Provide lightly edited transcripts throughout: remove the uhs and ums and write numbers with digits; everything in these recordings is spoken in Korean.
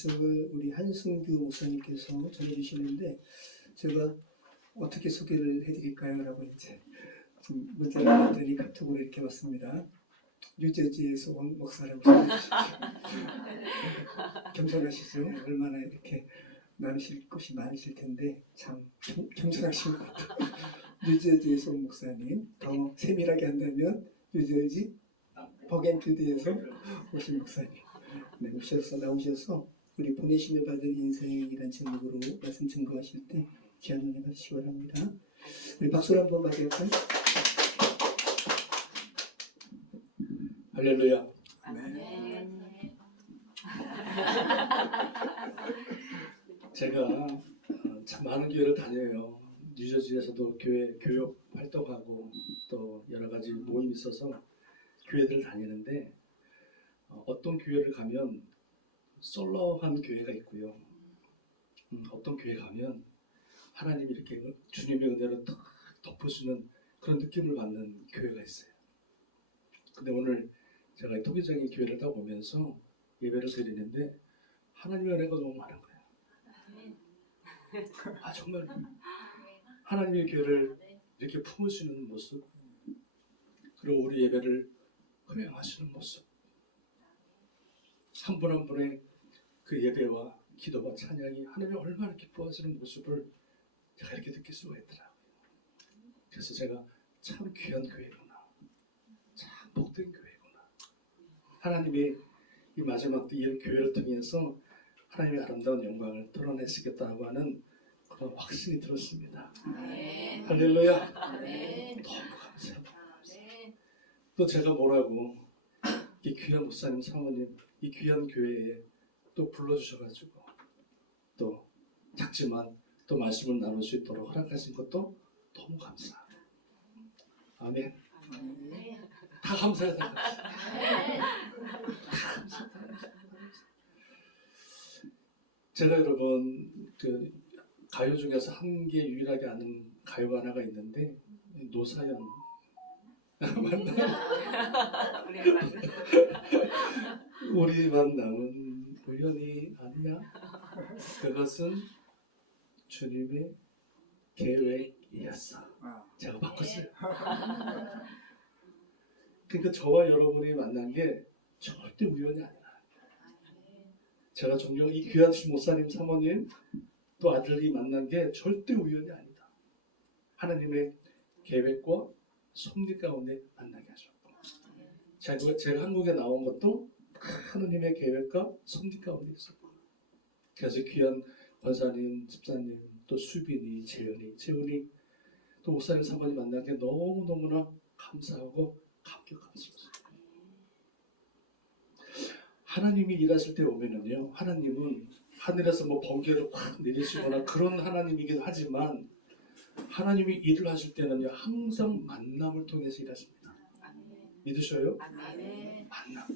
말씀을 우리 한승규 목사님께서 전해주시는데 제가 어떻게 소개를 해드릴까요? 라고 이제 좀 문자를 받더니 카톡으로 이렇게 왔습니다. 뉴저지에서 온 목사라고 전해주시죠. 겸손하시죠? 얼마나 이렇게 나누실 것이 많으실 텐데 참 겸손하신 것 같아요. 뉴저지에서 온 목사님, 더 세밀하게 한다면 뉴저지 버겐필드에서 오신 목사님 나오셔서 우리 보내심을 받은 인생이란 제목으로 말씀 증거하실 때 귀한 은혜 받으시기 바랍니다. 우리 박수를 한번 맞을까요? 할렐루야. 네. 제가 참 많은 교회를 다녀요. 뉴저지에서도 교회 교육 활동하고 또 여러 가지 모임이 있어서 교회들을 다니는데 어떤 교회를 가면 솔로한 교회가 있고요. 어떤 교회 가면 하나님이 이렇게 주님의 은혜로 탁 덮어주는 그런 느낌을 받는 교회가 있어요. 근데 오늘 제가 토기장의 교회를 딱 보면서 예배를 드리는데 하나님의 은혜가 너무 많은 거예요. 정말 하나님의 교회를 이렇게 품으시는 모습, 그리고 우리 예배를 흠양하시는 모습, 한 분 한 분의 그 예배와 기도와 찬양이 하나님이 얼마나 기뻐하시는 모습을 제가 이렇게 느낄 수가 있더라고요. 그래서 제가 참 귀한 교회구나, 참 복된 교회구나, 하나님이 이 마지막 때 이 교회를 통해서 하나님의 아름다운 영광을 드러내시겠다고 하는 그런 확신이 들었습니다. 아멘. 할렐루야. 아멘. 너무 감사합니다. 또 제가 뭐라고 이 귀한 목사님 사모님 이 귀한 교회에 또 불러주셔가지고 또 작지만 또 말씀을 나눌 수 있도록 허락하신 것도 너무 감사하고 아멘. 다 감사해요. 다 감사해요. 제가 여러분 그 가요 중에서 한 개 유일하게 아는 가요가 하나가 있는데 노사연 우리 만남은 우연이 아니야. 그것은 주님의 계획이었어. 제가 바꿨어요. 그러니까 저와 여러분이 만난 게 절대 우연이 아니라 제가 존경하는 이 귀한 목사님 사모님 또 아들이 만난 게 절대 우연이 아니다. 하나님의 계획과 섭리 가운데 만나게 하셨고 제가 한국에 나온 것도 하나님의 계획과 섭리 가운데 있었고 그래서 귀한 권사님, 집사님, 또 수빈이, 재은이 또 목사님 사모님 만난 게 너무너무나 감사하고 감격스럽습니다. 하나님이 일하실 때 보면은요, 하나님은 하늘에서 뭐 번개를 확 내리시거나 그런 하나님이기도 하지만 하나님이 일을 하실 때는요 항상 만남을 통해서 일하십니다. 믿으셔요? 만남.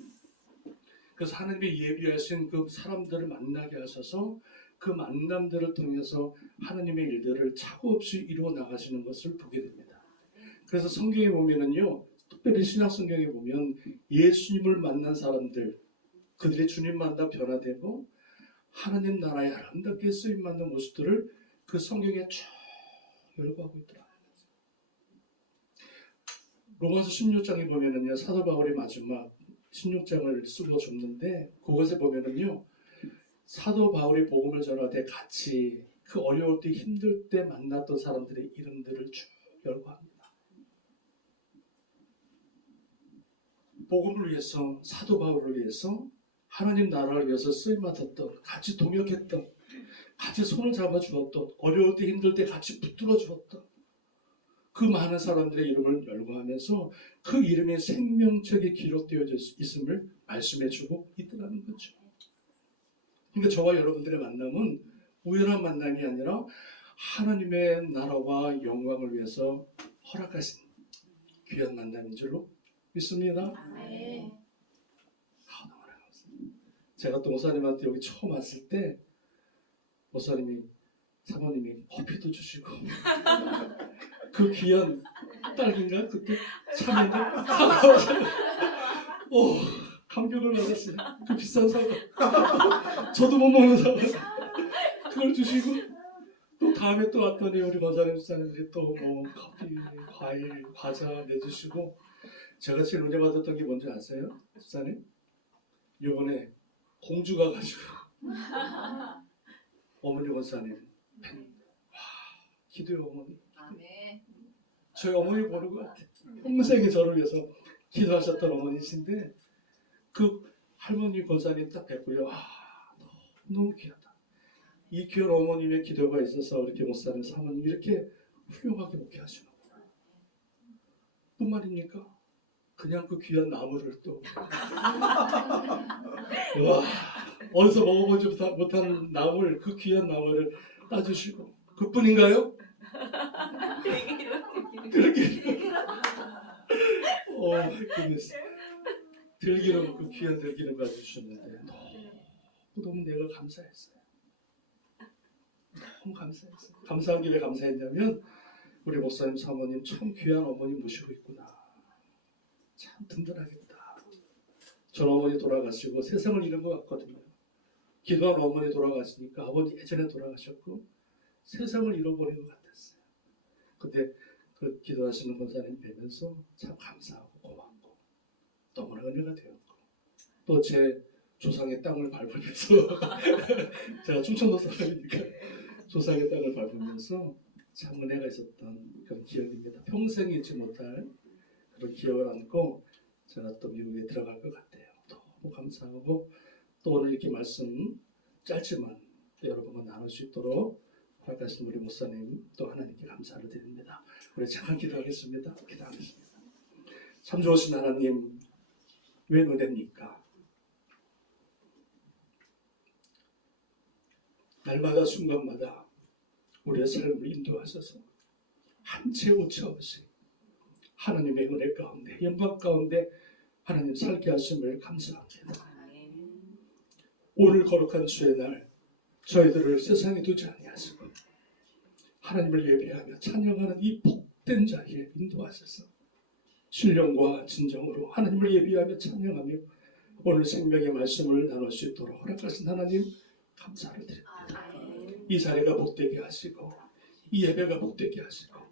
그래서 하나님이 예비하신 그 사람들을 만나게 하셔서 그 만남들을 통해서 하나님의 일들을 차고 없이 이루어 나가시는 것을 보게 됩니다. 그래서 성경에 보면은요, 특별히 신약 성경에 보면 예수님을 만난 사람들, 그들이 주님 만나 변화되고 하나님 나라에 아름답게 쓰임 받는 모습들을 그 성경에 쭉 열거하고 있더라고요. 로마서 16장에 보면은요, 사도 바울이 마지막 16장을 쓰고 줬는데 그것에 보면은요, 사도 바울이 복음을 전할 때 같이 그 어려울 때 힘들 때 만났던 사람들의 이름들을 쭉 열거합니다. 복음을 위해서, 사도 바울을 위해서, 하나님 나라를 위해서 쓰임받았던, 같이 동역했던, 같이 손을 잡아주었던, 어려울 때 힘들 때 같이 붙들어 주었던 그 많은 사람들의 이름을 열거하면서 그 이름이 생명책에 기록되어 있음을 말씀해주고 있더라는 거죠. 그러니까 저와 여러분들의 만남은 우연한 만남이 아니라 하나님의 나라와 영광을 위해서 허락하신 귀한 만남인 줄로 믿습니다. 너무나 감사합니다. 제가 또 목사님한테 여기 처음 왔을 때 목사님이 사모님이 커피도 주시고 그 귀한 딸기인가 그때 참인가 사과하시고 감격을 받았어요. 그 비싼 사과. 저도 못 먹는 사과. 그걸 주시고 또 다음에 또 왔더니 우리 권사님 집사님들이 또 뭐 커피, 과일, 과자 내주시고 제가 제일 은혜 받았던 게 뭔지 아세요? 집사님? 이번에 공주가 가지고 어머니 권사님 와 기도의 어머니 아멘. 저희 어머니 보는 것 같아요. 평생에 저를 위해서 기도하셨던 어머니신데 그 할머니 권사님 딱 뵙고요. 너무 귀하다. 이 귀한 어머님의 기도가 있어서 이렇게 목사님 사모님 이렇게 훌륭하게 목회하시는구나. 뿐만입니까? 그냥 그 귀한 나무를 또 와 어디서 먹어보지 못한 나무를 그 귀한 나무를 따주시고 그뿐인가요? 들기름 들기름 그 귀한 들기름 가져주셨는데 너무 내가 감사했어요. 너무 감사했어요. 감사한 게 왜 감사했냐면 우리 목사님 사모님 참 귀한 어머니 모시고 있구나. 참 든든하겠다. 전 어머니 돌아가시고 세상을 잃은 것 같거든요. 기도한 어머니 돌아가시니까 아버지 예전에 돌아가셨고 세상을 잃어버린 것 같았어요. 근데 그 기도하시는 권사님 뵈면서 참 감사하고 고맙고 너무나 은혜가 되었고 또 제 조상의 땅을 밟으면서 제가 충청도 사람이니까 조상의 땅을 밟으면서 참 은혜가 있었던 그런 기억입니다. 평생 잊지 못할 그런 기억을 안고 제가 또 미국에 들어갈 것 같아요. 너무 감사하고 또 오늘 이렇게 말씀 짧지만 여러분과 나눌 수 있도록 허락하신 우리 목사님 또 하나님께 감사를 드립니다. 우리 잠깐 기도하겠습니다. 기도하겠습니다. 참 좋으신 하나님 왜 은혜입니까? 날마다 순간마다 우리의 삶을 인도하셔서 한 채 오차 없이 하나님의 은혜 가운데 영광 가운데 하나님 살게 하심을 감사합니다. 오늘 거룩한 주의 날 저희들을 세상에 두지 아니하시고 하나님을 예배하며 찬양하는 이 복된 자리에 인도하셔서 신령과 진정으로 하나님을 예배하며 찬양하며 오늘 생명의 말씀을 나눌 수 있도록 허락하신 하나님 감사를 드립니다. 이 자리가 복되게 하시고 이 예배가 복되게 하시고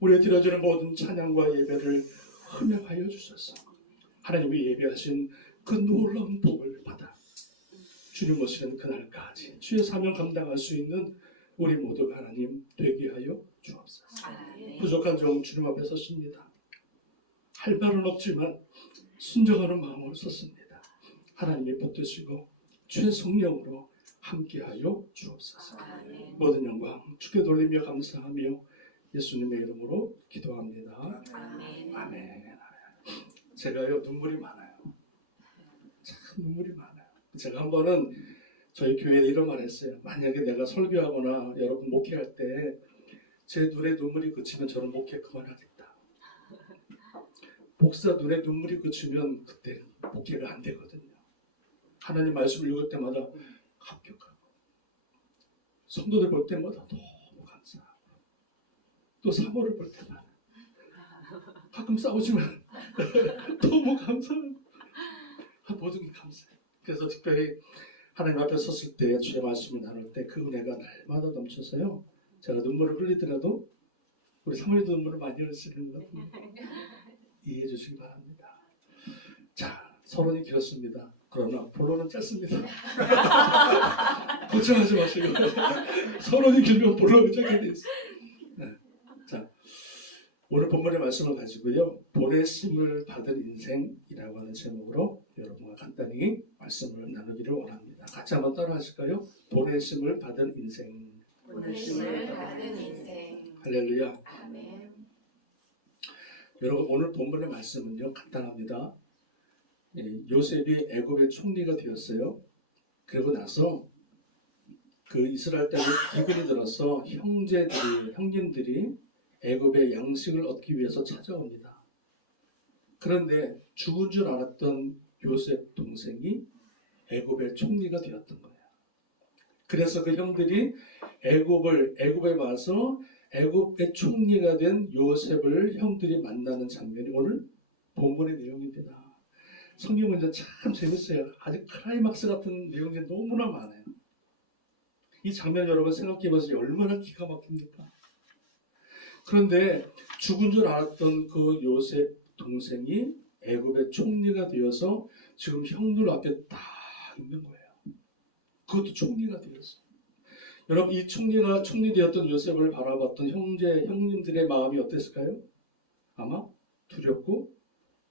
우리가 드려주는 모든 찬양과 예배를 흠양하여 주셔서 하나님이 예배하신 그 놀라운 복을 받아 주님 오시는 그날까지 주의 사명 감당할 수 있는 우리 모두가 하나님 되게 하여 주옵소서. 부족한 종 주님 앞에 섰습니다. 할 말은 없지만 순종하는 마음을 썼습니다. 하나님이 붙드시고 주의 성령으로 함께하여 주옵소서. 모든 영광 주께 돌리며 감사하며 예수님의 이름으로 기도합니다. 아멘. 제가요 눈물이 많아요. 참 눈물이 많아요. 제가 한 번은 저희 교회에 이런 말 했어요. 만약에 내가 설교하거나 여러분 목회할 때 제 눈에 눈물이 그치면 저는 목회 그만하겠다. 목사 눈에 눈물이 그치면 그때 목회가 안 되거든요. 하나님 말씀을 읽을 때마다 합격하고 성도들 볼 때마다 너무 감사하고 또 사모를 볼 때마다 가끔 싸우지만 너무 감사하고 모든 게 감사해요. 그래서 특별히 하나님 앞에 섰을 때 주의 말씀을 나눌 때 그 은혜가 날마다 넘쳐서요. 제가 눈물을 흘리더라도 우리 사모님도 눈물을 많이 흘리시는 것 같은데 이해해 주시기 바랍니다. 자, 서론이 길었습니다. 그러나 본론은 짧습니다. 걱정하지 마시고 서론이 길면 본론이 짧게 돼 있어요. 네. 자, 오늘 본문의 말씀을 가지고요. 보내심을 받은 인생이라고 하는 제목으로 여러분과 간단히 말씀을 나누기를 원합니다. 같이 한번 따라 하실까요? 보내심을 받은 인생. 보내심을 받은 인생. 할렐루야. 아멘. 여러분 오늘 본문의 말씀은요. 간단합니다. 요셉이 애굽의 총리가 되었어요. 그리고 나서 그 이스라엘 땅에 기근이 들어서 형님들이 애굽의 양식을 얻기 위해서 찾아옵니다. 그런데 죽은 줄 알았던 요셉 동생이 애굽의 총리가 되었던 거예요. 그래서 그 형들이 애굽에 와서 애굽의 총리가 된 요셉을 형들이 만나는 장면이 오늘 본문의 내용입니다. 성경은 이제 참 재밌어요. 아주 클라이막스 같은 내용들이 너무나 많아요. 이 장면 여러분 생각해보세요. 얼마나 기가 막힙니까? 그런데 죽은 줄 알았던 그 요셉 동생이 애굽의 총리가 되어서 지금 형들 앞에 딱 있는 거예요. 그것도 총리가 되었어. 여러분 이 총리 되었던 요셉을 바라봤던 형님들의 마음이 어땠을까요? 아마 두렵고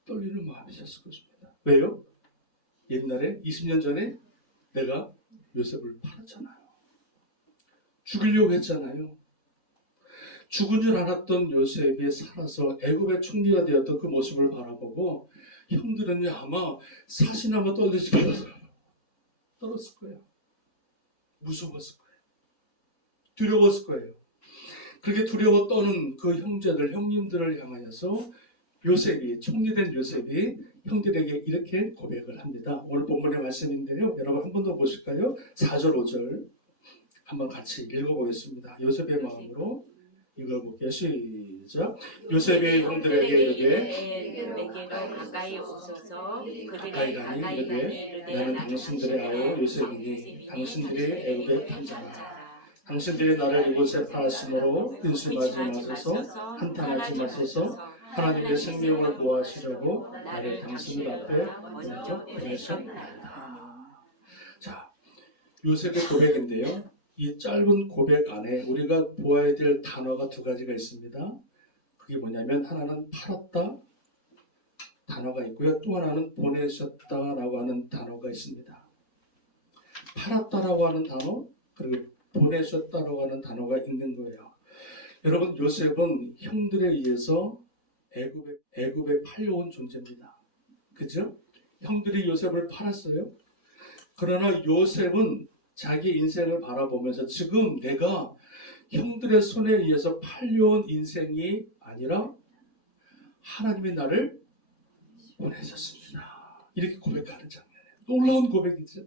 떨리는 마음이셨을 것입니다. 왜요? 옛날에 20년 전에 내가 요셉을 팔았잖아요. 죽이려고 했잖아요. 죽은 줄 알았던 요셉이 살아서 애굽의 총리가 되었던 그 모습을 바라보고 형들은 아마 사시나마 떨었을 거예요. 무서웠을 거예요. 두려웠을 거예요. 그렇게 두려워 떠는 그 형님들을 향하여서 총리된 요셉이 형들에게 이렇게 고백을 합니다. 오늘 본문의 말씀인데요. 여러분 한 번 더 보실까요? 4절 5절 한번 같이 읽어보겠습니다. 요셉의 마음으로 읽어볼게요. 시작. 요셉이 형들에게 내게로 가까이 오소서. 가까이 가니 이르되 나는 당신들의 아우 요셉이니 당신들이 애굽의 판자라. 당신들이 나를 이곳에 팔았으므로 근심하지 마소서, 한탄하지 마소서. 하나님의 생명을 구하시려고 나를 당신들 앞에 먼저 보내셨나이다. 자, 요셉의 고백인데요. 이 짧은 고백 안에 우리가 보아야 될 단어가 두 가지가 있습니다. 그게 뭐냐면 하나는 팔았다 단어가 있고요. 또 하나는 보내셨다라고 하는 단어가 있습니다. 팔았다라고 하는 단어 그리고 보내셨다라고 하는 단어가 있는 거예요. 여러분 요셉은 형들에 의해서 애굽에 팔려온 존재입니다. 그죠? 형들이 요셉을 팔았어요. 그러나 요셉은 자기 인생을 바라보면서 지금 내가 형들의 손에 의해서 팔려온 인생이 아니라 하나님이 나를 보내셨습니다. 이렇게 고백하는 장면이에요. 놀라운 고백이죠.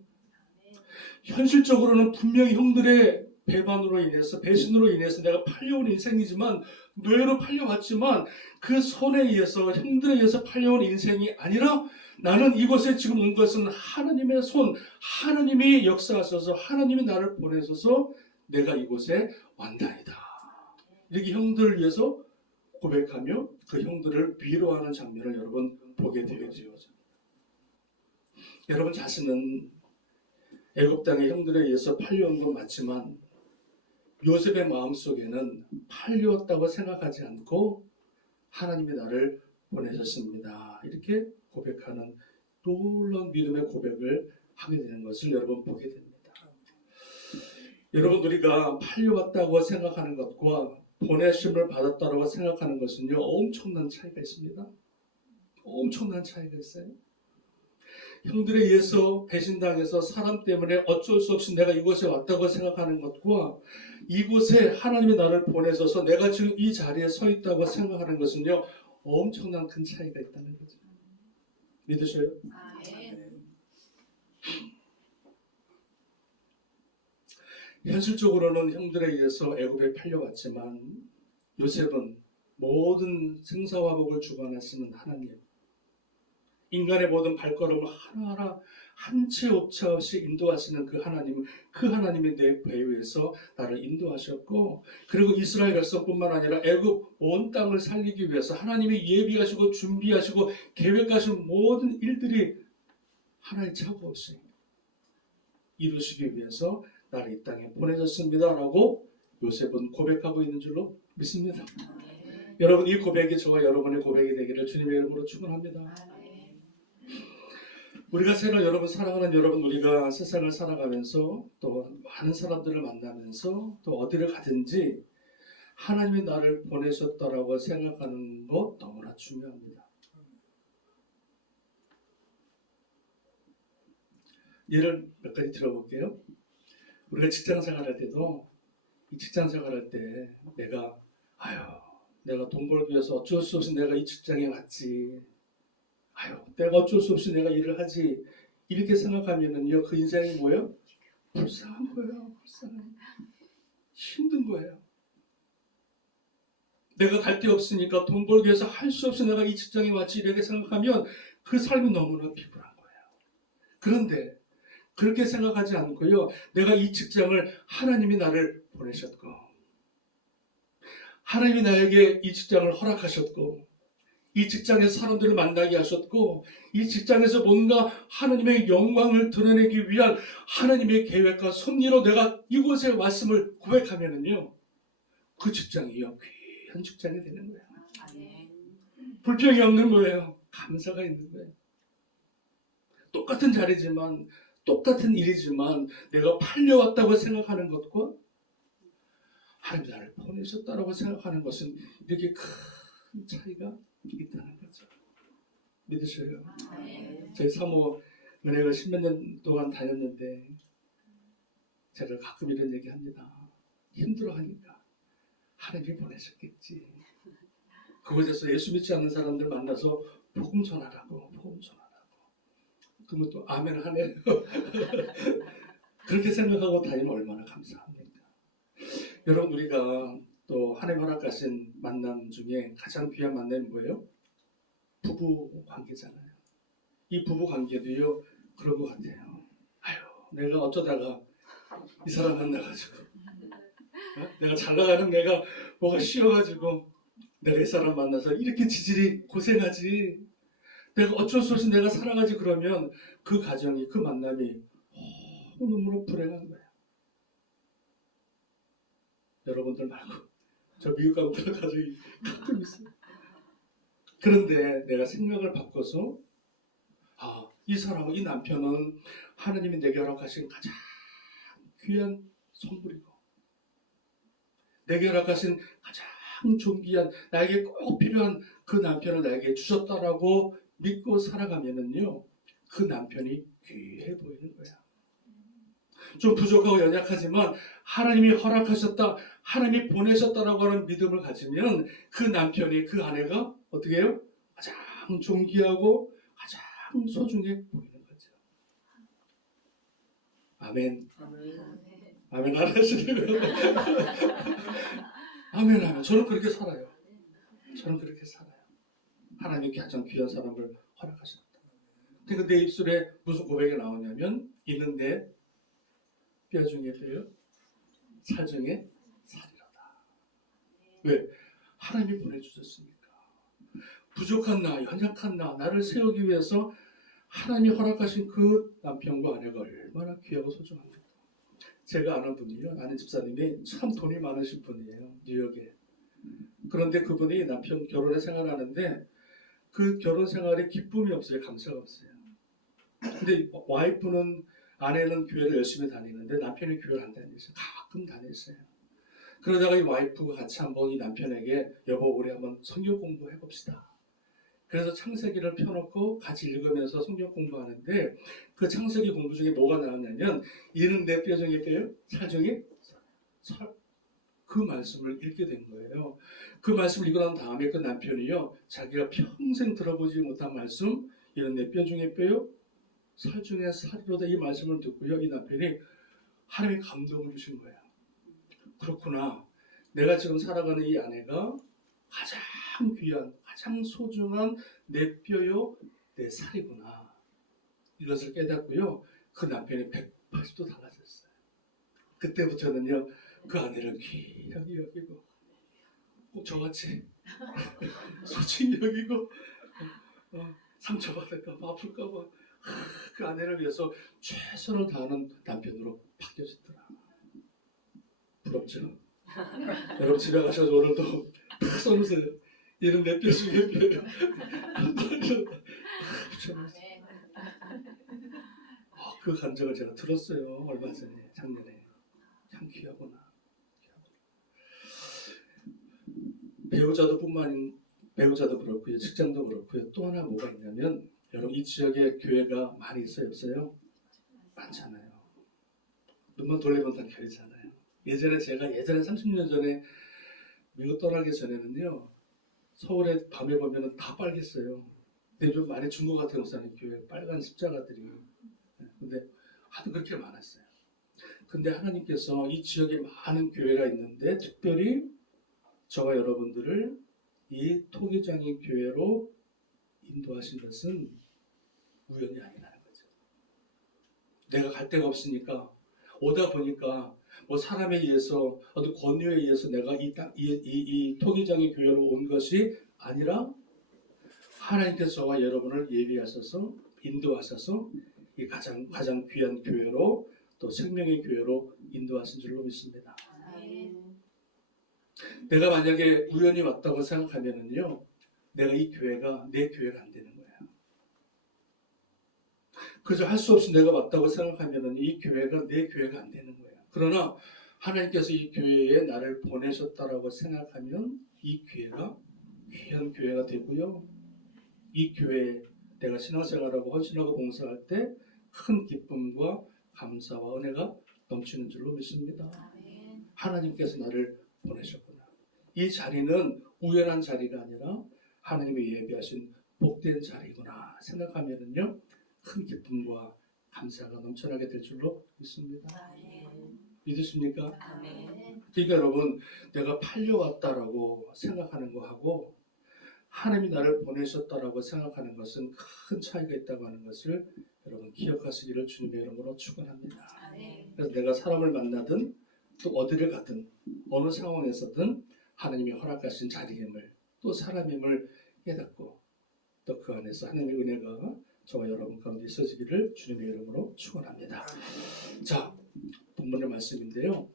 현실적으로는 분명히 형들의 배반으로 인해서 배신으로 인해서 내가 팔려온 인생이지만 노예로 팔려왔지만 그 손에 의해서 형들에 의해서 팔려온 인생이 아니라 나는 이곳에 지금 온 것은 하나님의 손, 하나님이 역사하셔서 하나님이 나를 보내셔서 내가 이곳에 왔나이다. 이렇게 형들을 위해서 고백하며 그 형들을 위로하는 장면을 여러분 보게 되죠. 여러분 자신은 애굽 땅의 형들에 의해서 팔려온 건 맞지만 요셉의 마음속에는 팔려왔다고 생각하지 않고 하나님이 나를 보내셨습니다. 이렇게 고백하는 놀라운 믿음의 고백을 하게 되는 것을 여러분 보게 됩니다. 여러분 우리가 팔려왔다고 생각하는 것과 보내심을 받았다고 생각하는 것은요 엄청난 차이가 있습니다. 엄청난 차이가 있어요. 형들에 의해서 배신당해서 사람 때문에 어쩔 수 없이 내가 이곳에 왔다고 생각하는 것과 이곳에 하나님이 나를 보내셔서 내가 지금 이 자리에 서 있다고 생각하는 것은요 엄청난 큰 차이가 있다는 거죠. 믿으셔요? 현실적으로는 형들에 의해서 애굽에 팔려왔지만 요셉은 모든 생사화복을 주관하시는 하나님, 인간의 모든 발걸음을 하나하나 한 채 오차 없이 인도하시는 그 하나님이 내 배후에서 나를 인도하셨고, 그리고 이스라엘 백성뿐만 아니라 애굽 온 땅을 살리기 위해서 하나님이 예비하시고 준비하시고 계획하신 모든 일들이 하나의 착오 없이 이루시기 위해서 나를 이 땅에 보내셨습니다라고 요셉은 고백하고 있는 줄로 믿습니다. 여러분 이 고백이 저와 여러분의 고백이 되기를 주님의 이름으로 축원합니다. 우리가 여러분 사랑하는 여러분, 우리가 세상을 살아가면서 또 많은 사람들을 만나면서 또 어디를 가든지 하나님이 나를 보내셨다라고 생각하는 것 너무나 중요합니다. 예를 몇 가지 들어볼게요. 우리가 직장 생활할 때도 이 직장 생활할 때 내가 돈 벌기 위해서 어쩔 수 없이 내가 이 직장에 왔지. 내가 어쩔 수 없이 내가 일을 하지. 이렇게 생각하면은요, 그 인생이 뭐예요? 불쌍한 거예요. 힘든 거예요. 내가 갈 데 없으니까 돈 벌기 위해서 할 수 없이 내가 이 직장에 왔지. 이렇게 생각하면 그 삶이 너무나 비굴한 거예요. 그런데 그렇게 생각하지 않고요. 내가 이 직장을 하나님이 나를 보내셨고 하나님이 나에게 이 직장을 허락하셨고 이 직장에서 사람들을 만나게 하셨고 이 직장에서 뭔가 하나님의 영광을 드러내기 위한 하나님의 계획과 섭리로 내가 이곳에 왔음을 고백하면은요. 그 직장이요. 귀한 직장이 되는 거예요. 불평이 없는 거예요. 감사가 있는 거예요. 똑같은 자리지만 똑같은 일이지만 내가 팔려왔다고 생각하는 것과 하나님 나를 보내셨다라고 생각하는 것은 이렇게 큰 차이가 있다는 거죠. 믿으셔요? 저희 사모 은혜가 10몇 년 동안 다녔는데 제가 가끔 이런 얘기 합니다. 힘들어하니까 하나님이 보내셨겠지. 그곳에서 예수 믿지 않는 사람들 만나서 복음 전하라고. 그러면 또 아멘 하네요. 그렇게 생각하고 다니면 얼마나 감사합니까? 여러분 우리가 또 하나님 허락하신 만남 중에 가장 귀한 만남이 뭐예요? 부부 관계잖아요. 이 부부 관계도요 그런 것 같아요. 아유 내가 어쩌다가 이 사람 만나가지고 내가 잘 나가는 내가 뭐가 쉬워가지고 내가 이 사람 만나서 이렇게 지질이 고생하지. 내가 어쩔 수 없이 내가 살아가지 그러면 그 가정이 그 만남이 너무나 불행한 거예요. 여러분들 말고 저 미국 가면 그런 가정이 가끔 있어요. 그런데 내가 생각을 바꿔서 이 사람은 이 남편은 하나님이 내게 허락하신 가장 귀한 선물이고 내게 허락하신 가장 존귀한 나에게 꼭 필요한 그 남편을 나에게 주셨다라고 믿고 살아가면은요 그 남편이 귀해 보이는 거야. 좀 부족하고 연약하지만 하나님이 허락하셨다, 하나님이 보내셨다라고 하는 믿음을 가지면 그 남편이 그 아내가 어떻게 해요? 가장 존귀하고 가장 소중해 보이는 거죠. 아멘. 아멘 안 하시는 거예요? 아멘. 저는 그렇게 살아요. 하나님께 가장 귀한 사람을 허락하셨다. 그러니까 내 입술에 무슨 고백이 나오냐면 이는 내 뼈 중에 뼈요, 살 중에 살이로다. 왜? 하나님이 보내주셨으니까. 부족한 나, 연약한 나를 세우기 위해서 하나님이 허락하신 그 남편과 아내가 얼마나 귀하고 소중합니까? 제가 아는 분이요, 아는 집사님이 참 돈이 많으신 분이에요, 뉴욕에. 그런데 그분이 남편 결혼에 생활하는데 그 결혼 생활에 기쁨이 없어요, 감사가 없어요. 근데 아내는 교회를 열심히 다니는데 남편이 교회를 안 다니세요. 가끔 다녔어요. 그러다가 이 와이프가 같이 한번 이 남편에게 여보 우리 한번 성경 공부해봅시다. 그래서 창세기를 펴놓고 같이 읽으면서 성경 공부하는데 그 창세기 공부 중에 뭐가 나왔냐면 이는 내 뼈 중에 뼈요, 살 중에 살. 그 말씀을 읽게 된 거예요. 그 말씀을 읽고 난 다음에 그 남편이요 자기가 평생 들어보지 못한 말씀 이는 내 뼈 중에 뼈요, 살 중에 살이로다 이 말씀을 듣고요 이 남편이 하나님의 감동을 주신 거예요. 그렇구나. 내가 지금 살아가는 이 아내가 가장 귀한 가장 소중한 내 뼈요 내 살이구나. 이것을 깨닫고요 그 남편이 180도 달라졌어요. 그때부터는요 그 아내를 귀하게 여기고 꼭 저같이 소중히 여기고 상처받을까봐 아플까봐 그 아내를 위해서 최선을 다하는 남편으로 바뀌어졌더라. 부럽죠? 여러분 집에 가셔서 오늘도 탁 써놓으세요. 이름 내 뼈 중에 뼈예요. 그 감정을 제가 들었어요. 얼마 전에 작년에. 참 귀하구나. 배우자도 그렇고요. 직장도 그렇고요. 또 하나 뭐가 있냐면 여러분 이 지역에 교회가 많이 있어요? 없어요? 많잖아요. 눈만 돌리면 다 교회잖아요. 예전에 30년 전에 미국 떠나기 전에는요 서울에 밤에 보면 다 빨갰어요. 근데 좀 많이 준 것 같아요. 목사님 교회 빨간 십자가들이. 근데 하도 그렇게 많았어요. 근데 하나님께서 이 지역에 많은 교회가 있는데 특별히 저와 여러분들을 이 토기장인 교회로 인도하신 것은 우연이 아니라는 거죠. 내가 갈 데가 없으니까 오다 보니까 뭐 사람에 의해서 어떤 권유에 의해서 내가 이 토기장의 교회로 온 것이 아니라 하나님께서 저와 여러분을 예비하셔서 인도하셔서 이 가장 귀한 교회로 또 생명의 교회로 인도하신 줄로 믿습니다. 내가 만약에 우연히 왔다고 생각하면은요, 내가 이 교회가 내 교회가 안 되는 거예요. 그저 할 수 없이 내가 왔다고 생각하면은 이 교회가 내 교회가 안 되는 거예요. 그러나 하나님께서 이 교회에 나를 보내셨다라고 생각하면 이 교회가 귀한 교회가 되고요. 이 교회에 내가 신앙생활하고 헌신하고 봉사할 때 큰 기쁨과 감사와 은혜가 넘치는 줄로 믿습니다. 하나님께서 나를 보내셨구나. 이 자리는 우연한 자리가 아니라 하나님이 예비하신 복된 자리구나 생각하면은요, 큰 기쁨과 감사가 넘쳐나게 될 줄로 믿습니다. 믿으십니까? 그러니까 여러분, 내가 팔려왔다라고 생각하는 거하고 하나님이 나를 보내셨다라고 생각하는 것은 큰 차이가 있다고 하는 것을 여러분 기억하시기를 주님의 이름으로 축원합니다. 그래서 내가 사람을 만나든 또 어디를 가든 어느 상황에서든 하나님이 허락하신 자리임을 또 사람임을 깨닫고 또 그 안에서 하나님의 은혜가 저와 여러분 가운데 있어지기를 주님의 이름으로 축원합니다. 자, 본문의 말씀인데요.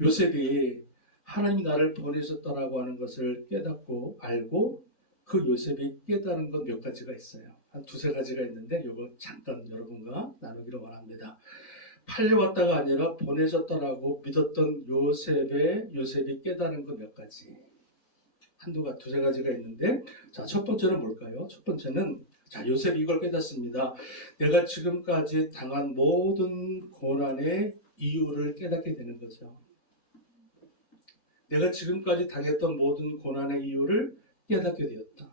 요셉이 하나님이 나를 보내셨다라고 하는 것을 깨닫고 알고 그 요셉이 깨달은 것 몇 가지가 있어요. 한 두세 가지가 있는데 이거 잠깐 여러분과 나누기를 원합니다. 팔려왔다가 아니라 보내셨다라고 믿었던 요셉이 깨달은 것 몇 가지. 두세 가지가 있는데, 자, 첫 번째는 뭘까요? 첫 번째는, 자, 요셉이 이걸 깨닫습니다. 내가 지금까지 당한 모든 고난의 이유를 깨닫게 되는 거죠. 내가 지금까지 당했던 모든 고난의 이유를 깨닫게 되었다.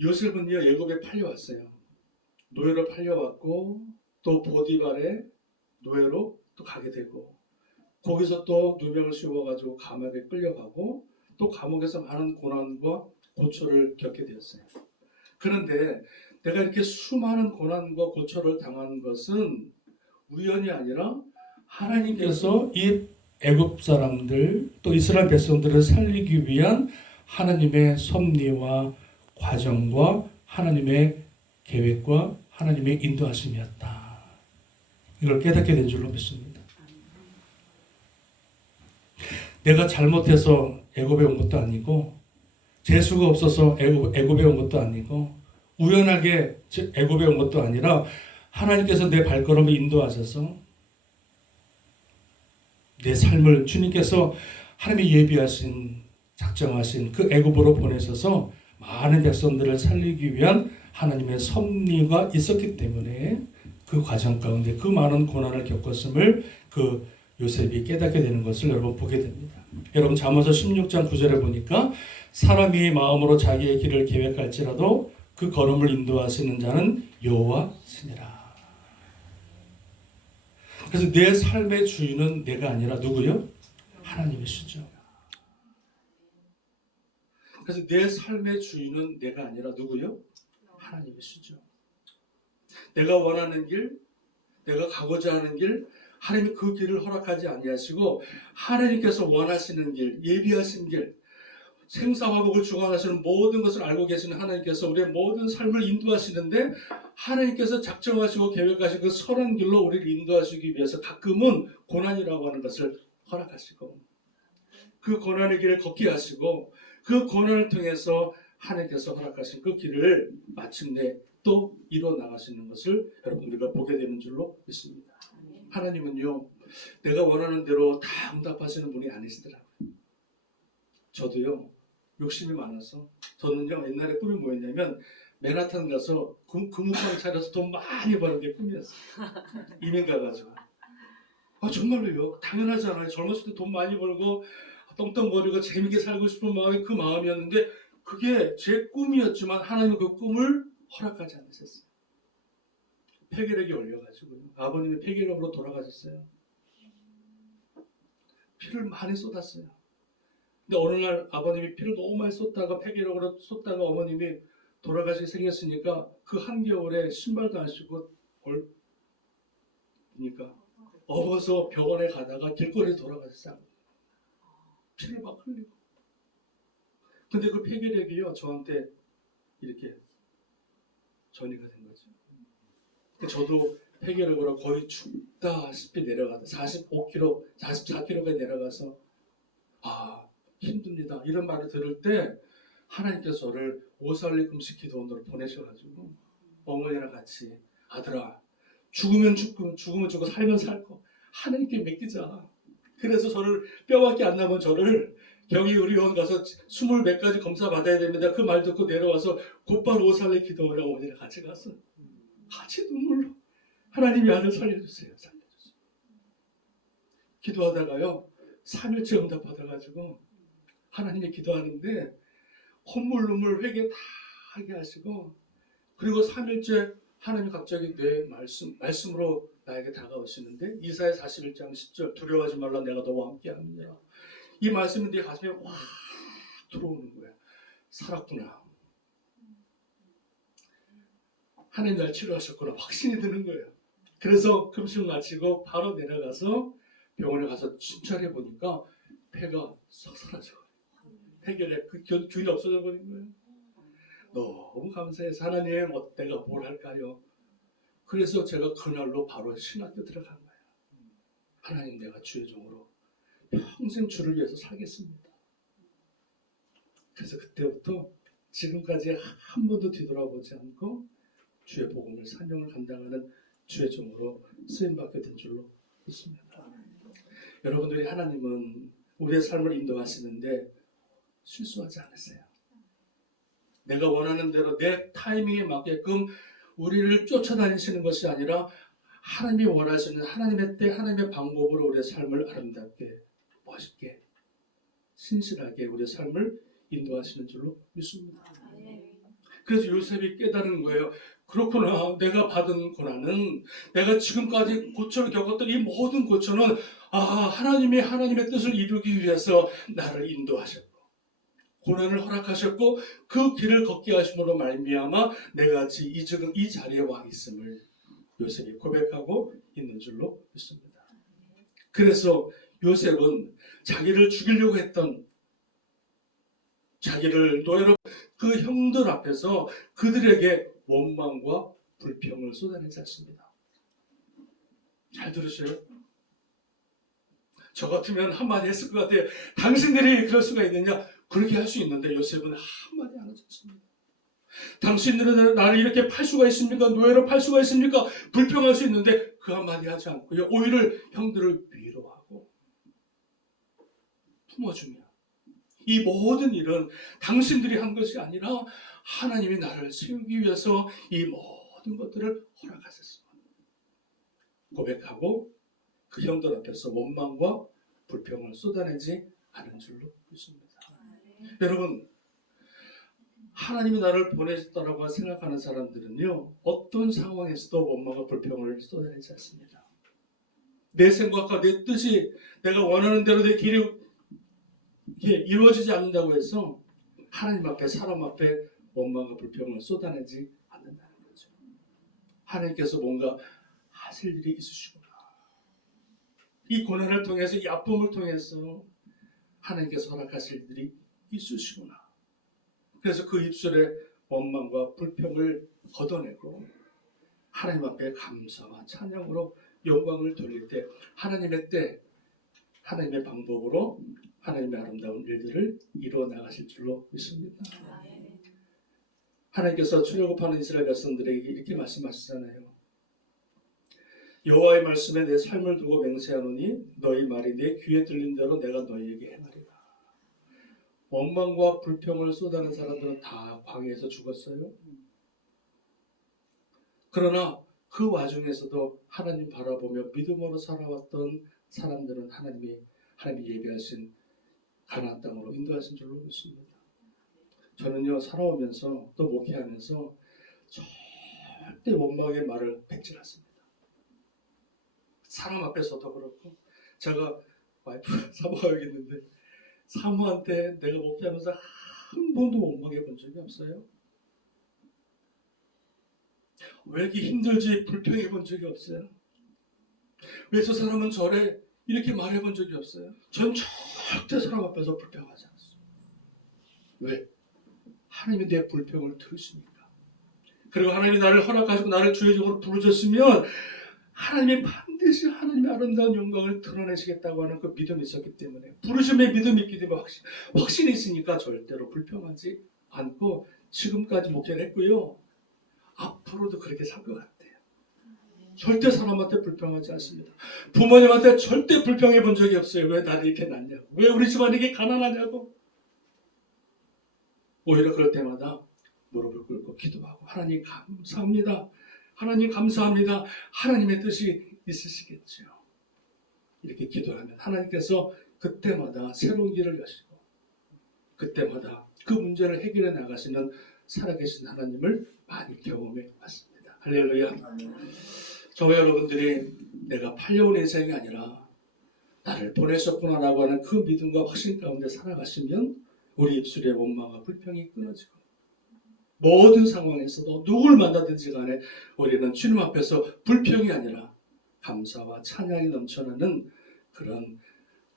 요셉은요, 애굽에 팔려왔어요. 노예로 팔려왔고 또 보디발의 노예로 또 가게 되고 거기서 또 누명을 씌워가지고 감옥에 끌려가고 또 감옥에서 많은 고난과 고초를 겪게 되었어요. 그런데 내가 이렇게 수많은 고난과 고초를 당한 것은 우연이 아니라 하나님께서 이 애굽 사람들 또 이스라엘 백성들을 살리기 위한 하나님의 섭리와 과정과 하나님의 계획과 하나님의 인도하심이었다. 이걸 깨닫게 된 줄로 믿습니다. 내가 잘못해서 애굽에 온 것도 아니고 재수가 없어서 애굽에 온 것도 아니고 우연하게 애굽에 온 것도 아니라 하나님께서 내 발걸음을 인도하셔서 내 삶을 주님께서 하나님이 예비하신 작정하신 그 애굽으로 보내셔서 많은 백성들을 살리기 위한 하나님의 섭리가 있었기 때문에 그 과정 가운데 그 많은 고난을 겪었음을 그 요셉이 깨닫게 되는 것을 여러분 보게 됩니다. 여러분 잠언서 16장 9절에 보니까 사람이 마음으로 자기의 길을 계획할지라도 그 걸음을 인도하시는 자는 여호와시니라. 그래서 내 삶의 주인은 내가 아니라 누구요? 하나님이시죠. 그래서 내 삶의 주인은 내가 아니라 누구요? 하나님이시죠. 내가 원하는 길, 내가 가고자 하는 길, 하나님이 그 길을 허락하지 아니하시고 하나님께서 원하시는 길, 예비하신 길, 생사화복을 주관하시는 모든 것을 알고 계시는 하나님께서 우리의 모든 삶을 인도하시는데 하나님께서 작정하시고 계획하시고 그 선한 길로 우리를 인도하시기 위해서 가끔은 고난이라고 하는 것을 허락하시고 그 고난의 길을 걷게 하시고 그 고난을 통해서 하나님께서 허락하신 그 길을 마침내 또 이뤄 나가시는 것을 여러분 우리가 보게 되는 줄로 믿습니다. 하나님은요, 내가 원하는 대로 다 응답하시는 분이 아니시더라고요. 저도요, 욕심이 많아서 저는요, 옛날에 꿈이 뭐였냐면 맨하탄 가서 금은방 차려서 돈 많이 버는 게 꿈이었어요. 이민 가가지고. 정말로요. 당연하잖아요. 젊었을 때 돈 많이 벌고 떵떵거리고 재밌게 살고 싶은 마음이 그 마음이었는데 그게 제 꿈이었지만 하나님은 그 꿈을 허락하지 않으셨어요. 폐결핵이 걸려가지고요. 아버님이 폐결핵으로 돌아가셨어요. 피를 많이 쏟았어요. 근데 어느 날 아버님이 피를 너무 많이 쏟다가 폐결핵으로 쏟다가 어머님이 돌아가시게 생겼으니까 그 한겨울에 신발도 안 신고 그러니까 업어서 병원에 가다가 길거리에 돌아가셨어요. 피를 막 흘리고. 근데 그 폐결핵이요 저한테 이렇게 전이가 된 거죠. 저도 폐결핵으로 거의 죽다시피 내려가다 45kg, 44kg까지 내려가서 아 힘듭니다. 이런 말을 들을 때 하나님께서 저를 오살리 금식 기도원으로 보내셔가지고 어머니랑 같이 아들아 죽으면 죽고 살면 살 거 하나님께 맡기자. 그래서 저를 뼈밖에 안 남은 저를 경희의료원 가서 20몇 가지 검사 받아야 됩니다. 그 말 듣고 내려와서 곧바로 오살리 기도원에 어머니랑 같이 가서 같이 눈물로 하나님이 아들 살려주세요. 기도하다가요 3일째 응답 받아가지고 하나님이 기도하는데 콧물 눈물 회개 다 하게 하시고 그리고 3일째 하나님이 갑자기 내 말씀으로 나에게 다가오시는데 이사야 41장 10절 두려워하지 말라 내가 너와 함께하느니라. 이 말씀이 내 가슴에 확 들어오는 거야. 살았구나. 하나님 날 치료하셨구나. 확신이 드는 거예요. 그래서 금식 마치고 바로 내려가서 병원에 가서 진찰해 보니까 폐가 싹 사라져. 폐결핵 그 균이 없어져 버린 거예요. 너무 감사해서 하나님 내가 뭘 할까요? 그래서 제가 그날로 바로 신학교 들어간 거예요. 하나님 내가 주의 종으로 평생 주를 위해서 살겠습니다. 그래서 그때부터 지금까지 한 번도 뒤돌아보지 않고 주의 복음을 사명을 감당하는 주의 종으로 쓰임받게 된 줄로 믿습니다. 여러분들이 하나님은 우리의 삶을 인도하시는데 실수하지 않으세요. 내가 원하는 대로 내 타이밍에 맞게끔 우리를 쫓아다니시는 것이 아니라 하나님이 원하시는 하나님의 때 하나님의 방법으로 우리의 삶을 아름답게 멋있게 신실하게 우리의 삶을 인도하시는 줄로 믿습니다. 그래서 요셉이 깨달은 거예요. 그렇구나. 내가 받은 고난은 내가 지금까지 고초를 겪었던 이 모든 고초는 하나님이 하나님의 뜻을 이루기 위해서 나를 인도하셨고 고난을 허락하셨고 그 길을 걷게 하심으로 말미암아 내가 지금 이 자리에 와 있음을 요셉이 고백하고 있는 줄로 믿습니다. 그래서 요셉은 자기를 죽이려고 했던 자기를 노예로 그 형들 앞에서 그들에게 원망과 불평을 쏟아내지 않습니다. 잘 들으세요. 저 같으면 한마디 했을 것 같아요. 당신들이 그럴 수가 있느냐? 그렇게 할 수 있는데 요셉은 한마디 안 하셨습니다. 당신들은 나를 이렇게 팔 수가 있습니까? 노예로 팔 수가 있습니까? 불평할 수 있는데 그 한마디 하지 않고요. 오히려 형들을 위로하고 품어주며 이 모든 일은 당신들이 한 것이 아니라 하나님이 나를 세우기 위해서 이 모든 것들을 허락하셨습니다. 고백하고 그 형들 앞에서 원망과 불평을 쏟아내지 않은 줄로 믿습니다. 여러분, 하나님이 나를 보내셨다고 생각하는 사람들은요, 어떤 상황에서도 원망과 불평을 쏟아내지 않습니다. 내 생각과 내 뜻이 내가 원하는 대로 내 길이 이루어지지 않는다고 해서 하나님 앞에 사람 앞에 원망과 불평을 쏟아내지 않는다는 거죠. 하나님께서 뭔가 하실 일이 있으시구나. 이 고난을 통해서 이 아픔을 통해서 하나님께서 허락하실 일이 있으시구나. 그래서 그 입술에 원망과 불평을 걷어내고 하나님 앞에 감사와 찬양으로 영광을 돌릴 때 하나님의 때 하나님의 방법으로 하나님의 아름다운 일들을 이루어 나가실 줄로 믿습니다. 하나님께서 출애굽하는 이스라엘 백성들에게 이렇게 말씀하시잖아요. 여호와의 말씀에 내 삶을 두고 맹세하노니 너희 말이 내 귀에 들린 대로 내가 너희에게 행하리라. 원망과 불평을 쏟아낸 사람들은 다 광야에서 죽었어요. 그러나 그 와중에서도 하나님 바라보며 믿음으로 살아왔던 사람들은 하나님이 예비하신 가나안 땅으로 인도하신 줄로 믿습니다. 저는요 살아오면서 또 목회하면서 절대 원망의 말을 뱉지 않습니다. 사람 앞에서도 그렇고 제가 와이프 사모가 여기 있는데 사모한테 내가 목회하면서 한 번도 원망해 본 적이 없어요. 왜 이렇게 힘들지 불평해 본 적이 없어요? 왜 저 사람은 저래 이렇게 말해 본 적이 없어요? 전 절대 사람 앞에서 불평하지 않았어요. 왜? 하나님이 내 불평을 들으시니까. 그리고 하나님이 나를 허락하시고 나를 주의적으로 부르셨으면 하나님이 반드시 하나님의 아름다운 영광을 드러내시겠다고 하는 그 믿음이 있었기 때문에, 부르심의 믿음이 있기 때문에 확신이 있으니까 절대로 불평하지 않고 지금까지 목회를 했고요. 앞으로도 그렇게 살 것 같아요. 절대 사람한테 불평하지 않습니다. 부모님한테 절대 불평해 본 적이 없어요. 왜 나를 이렇게 낳냐고, 왜 우리 집안이 이렇게 가난하냐고. 오히려 그럴 때마다 무릎을 꿇고 기도하고, 하나님 감사합니다. 하나님 감사합니다. 하나님의 뜻이 있으시겠죠. 이렇게 기도하면 하나님께서 그때마다 새로운 길을 여시고, 그때마다 그 문제를 해결해 나가시는 살아계신 하나님을 많이 경험해 왔습니다. 할렐루야. 저와 여러분들이 내가 팔려온 인생이 아니라 나를 보내셨구나라고 하는 그 믿음과 확신 가운데 살아가시면 우리 입술의 원망과 불평이 끊어지고, 모든 상황에서도 누굴 만나든지 간에 우리는 주님 앞에서 불평이 아니라 감사와 찬양이 넘쳐나는 그런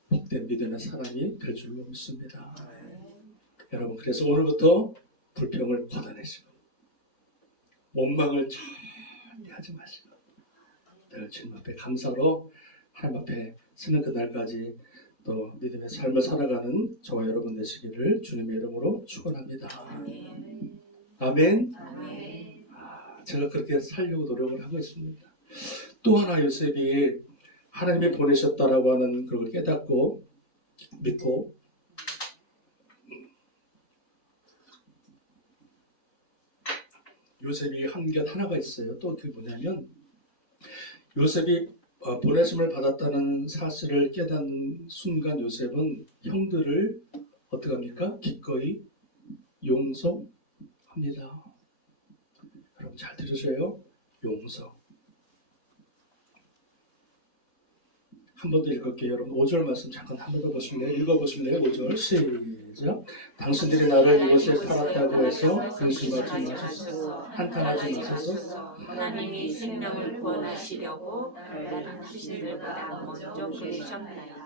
복된 믿음의 사람이 될 줄로 믿습니다. 여러분, 그래서 오늘부터 불평을 걷어내시고 원망을 절대 하지 마시고 늘 주님 앞에 감사로 하나님 앞에 서는 그날까지 또 믿음의 삶을 살아가는 저와 여러분 되시기를 주님의 이름으로 축원합니다. 아멘. 제가 그렇게 살려고 노력을 하고 있습니다. 또 하나 요셉이 하나님이 보내셨다라고 하는 그걸 깨닫고 믿고, 요셉이 한 게 하나가 있어요. 또 그게 뭐냐면, 요셉이 보내심을 받았다는 사실을 깨닫는 순간 요셉은 형들을 어떻게 합니까? 기꺼이 용서합니다. 여러분 잘 들으세요. 용서. 한 번 더 읽을게요. 여러분 5절 말씀 잠깐 한 번 더 보실래요? 읽어보실래요? 5절 시작. 당신들이 나를 이곳에 팔았다고 해서 근심하지 마소서. 한탄하지 마소서. 하나님이 생명을 구원하시려고 나를 당신들보다 먼저 보내셨나이다.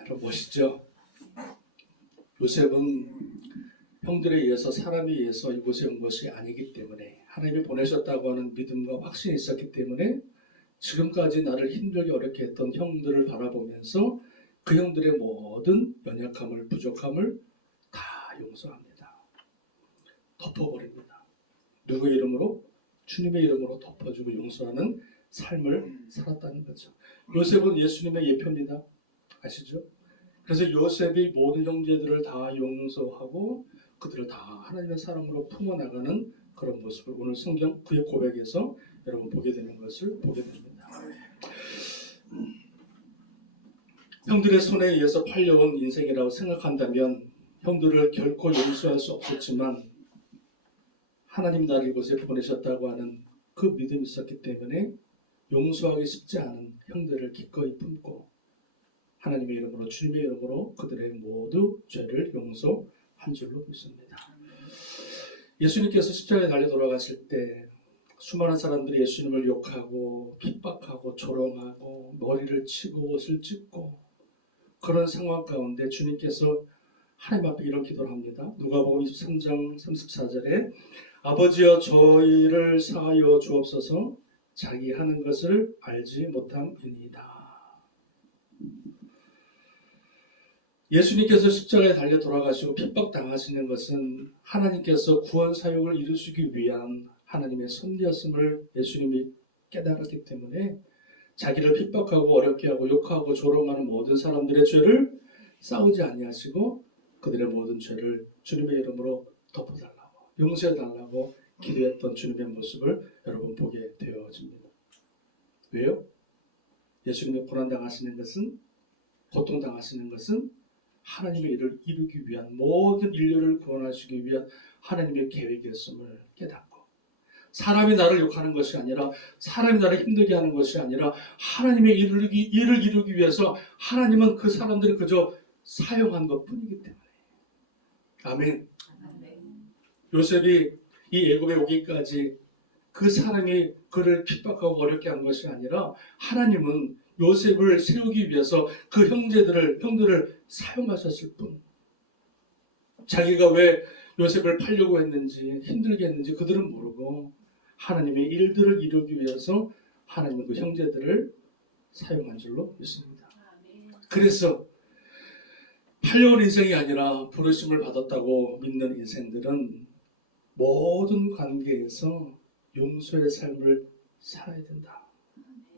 여러분 멋있죠? 요셉은 형들에 의해서, 사람에 의해서 이곳에 온 것이 아니기 때문에, 하나님이 보내셨다고 하는 믿음과 확신이 있었기 때문에 지금까지 나를 힘들게 어렵게 했던 형들을 바라보면서 그 형들의 모든 연약함을, 부족함을 다 용서합니다. 덮어버립니다. 누구의 이름으로? 주님의 이름으로 덮어주고 용서하는 삶을 살았다는 거죠. 요셉은 예수님의 예표입니다. 아시죠? 그래서 요셉이 모든 형제들을 다 용서하고 그들을 다 하나님의 사랑으로 품어나가는 그런 모습을 오늘 성경 그의 고백에서 여러분 보게 되는 것을 보게 됩니다. 형들의 손에 의해서 팔려온 인생이라고 생각한다면 형들을 결코 용서할 수 없었지만, 하나님 나를 이곳에 보내셨다고 하는 그 믿음이 있었기 때문에 용서하기 쉽지 않은 형들을 기꺼이 품고 하나님의 이름으로, 주님의 이름으로 그들의 모두 죄를 용서한 줄로 믿습니다. 예수님께서 십자가에 달려 돌아가실 때 수많은 사람들이 예수님을 욕하고 핍박하고 조롱하고 머리를 치고 옷을 찢고 그런 상황 가운데 주님께서 하나님 앞에 이런 기도를 합니다. 누가복음 23장 34절에 아버지여 저희를 사하여 주옵소서. 자기 하는 것을 알지 못함이니이다. 예수님께서 십자가에 달려 돌아가시고 핍박당하시는 것은 하나님께서 구원 사역을 이루시기 위한 하나님의 섭리였음을 예수님이 깨달았기 때문에 자기를 핍박하고 어렵게 하고 욕하고 조롱하는 모든 사람들의 죄를 싸우지 아니하시고 그들의 모든 죄를 주님의 이름으로 덮어달라고, 용서해달라고 기도했던 주님의 모습을 여러분 보게 되어집니다. 왜요? 예수님이 고난당하시는 것은, 고통당하시는 것은 하나님의 일을 이루기 위한, 모든 인류를 구원하시기 위한 하나님의 계획이었음을 깨닫고, 사람이 나를 욕하는 것이 아니라, 사람이 나를 힘들게 하는 것이 아니라 하나님의 일을 이루기 위해서 하나님은 그 사람들을 그저 사용한 것뿐이기 때문에. 아멘. 요셉이 이 애굽에 오기까지 그 사람이 그를 핍박하고 어렵게 한 것이 아니라 하나님은 요셉을 세우기 위해서 그 형들을 사용하셨을 뿐. 자기가 왜 요셉을 팔려고 했는지 힘들게 했는지 그들은 모르고 하나님의 일들을 이루기 위해서 하나님은 그 형제들을 사용한 줄로 믿습니다. 그래서 팔려온 인생이 아니라 부르심을 받았다고 믿는 인생들은 모든 관계에서 용서의 삶을 살아야 된다.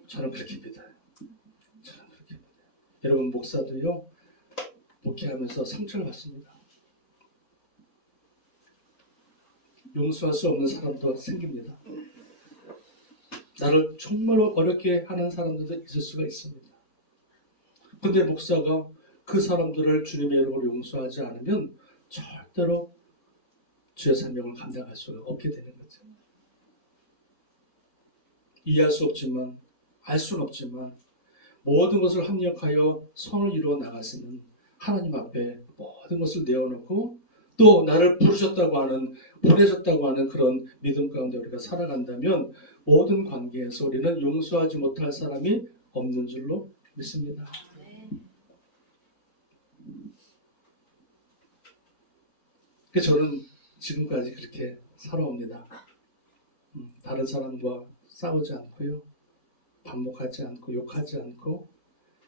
저는 그렇게 믿어요. 저는 그렇게 믿어요. 여러분 목사도요 목회하면서 상처를 받습니다. 용서할 수 없는 사람도 생깁니다. 나를 정말로 어렵게 하는 사람들도 있을 수가 있습니다. 근데 목사가 그 사람들을 주님의 이름으로 용서하지 않으면 절대로 주의 사명을 감당할 수가 없게 되는 거죠. 이해할 수 없지만 알 수는 없지만 모든 것을 합력하여 선을 이루어 나가시는 하나님 앞에 모든 것을 내어놓고 또 나를 부르셨다고 하는 보내셨다고 하는 그런 믿음 가운데 우리가 살아간다면 모든 관계에서 우리는 용서하지 못할 사람이 없는 줄로 믿습니다. 그래서 저는 지금까지 그렇게 살아옵니다. 다른 사람과 싸우지 않고요. 반목하지 않고 욕하지 않고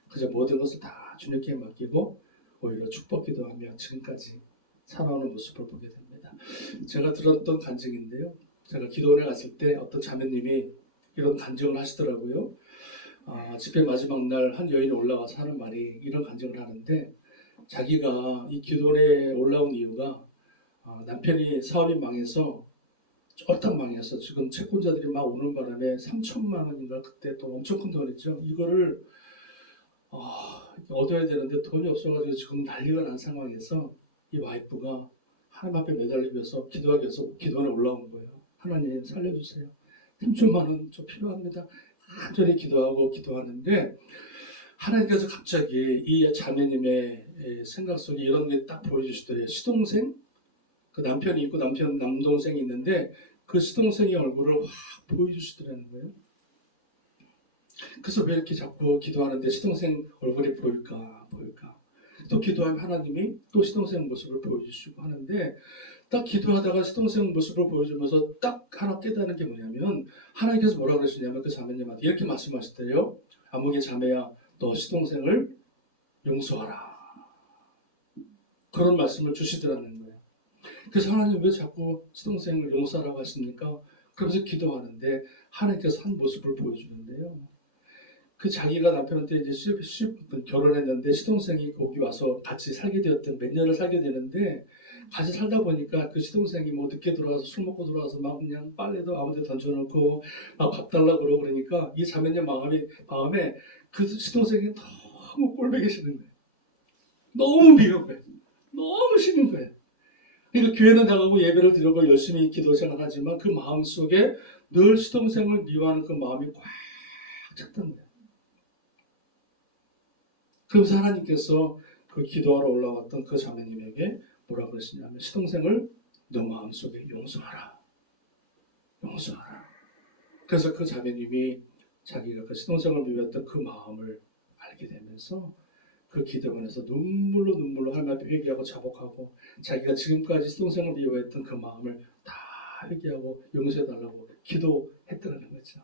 그저 모든 것을 다 주님께 맡기고 오히려 축복 기도하며 지금까지 살아오는 모습을 보게 됩니다. 제가 들었던 간증인데요. 제가 기도원에 갔을 때 어떤 자매님이 이런 간증을 하시더라고요. 집회 마지막 날 한 여인이 올라와서 하는 말이 이런 간증을 하는데 자기가 이 기도원에 올라온 이유가 남편이 사업이 망해서 쫄딱 망해서 지금 채권자들이 막 오는 바람에 3천만 원인가 그때 또 엄청 큰 돈이죠. 이거를 얻어야 되는데 돈이 없어가지고 지금 난리가 난 상황에서 이 와이프가 하나님 앞에 매달리기 위해서 기도하기 위해서 기도원에 올라온 거예요. 하나님 살려주세요. 3천만 원 좀 필요합니다. 간절히 기도하고 기도하는데 하나님께서 갑자기 이 자매님의 생각 속에 이런 게 딱 보여주시더래요. 시동생? 그 남편이 있고 남동생이 있는데 그 시동생의 얼굴을 확 보여주시더라는 거예요. 그래서 왜 이렇게 자꾸 기도하는데 시동생 얼굴이 보일까? 또 기도하면 하나님이 또 시동생 모습을 보여주시고 하는데 딱 기도하다가 시동생 모습을 보여주면서 딱 하나 깨닫는 게 뭐냐면 하나님께서 뭐라 그러시냐면 그 자매님한테 이렇게 말씀하셨대요. 아무개 자매야 너 시동생을 용서하라. 그런 말씀을 주시더라는 거예요. 그래서 하나님 왜 자꾸 시동생을 용서하라고 하십니까? 그러면서 기도하는데 하나님께서 한 모습을 보여주는데요. 그 자기가 남편한테 이제 결혼했는데 시동생이 거기 와서 같이 살게 되었던 몇 년을 살게 되는데 같이 살다 보니까 그 시동생이 뭐 늦게 들어와서 술 먹고 들어와서 막 그냥 빨래도 아무데 던져놓고 막 밥 달라고 그러고 그러니까 이 자매님 마음에 그 시동생이 너무 꼴보기 싫은 거예요. 너무 미운 거예요. 너무 싫은 거예요. 그러니까 교회는 나가고 예배를 드리고 열심히 기도 생활하지만 그 마음 속에 늘 시동생을 미워하는 그 마음이 꽉 찼던 거예요. 그래서 하나님께서 그 기도하러 올라왔던 그 자매님에게 뭐라 그러시냐면 시동생을 너 마음속에 용서하라. 그래서 그 자매님이 자기가 그 시동생을 미워했던 그 마음을 알게 되면서 그 기도원에서 눈물로 하나님 앞에 회개하고 자복하고 자기가 지금까지 시동생을 미워했던 그 마음을 다 회개하고 용서해달라고 기도했다는 거죠.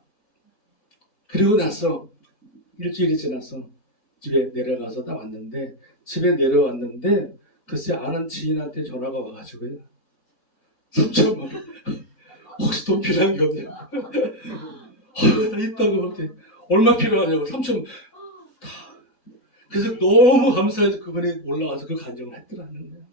그리고 나서 일주일이 지나서 집에 내려가서 딱 왔는데 집에 내려왔는데 글쎄 아는 지인한테 전화가 와가지고요. 3천만 원 혹시 돈 필요한 게 없냐고. 나 있다고 그때 얼마 필요하냐고 3천만 그래서 너무 감사해서 그분이 올라와서 그 간증을 했더라는 거예요.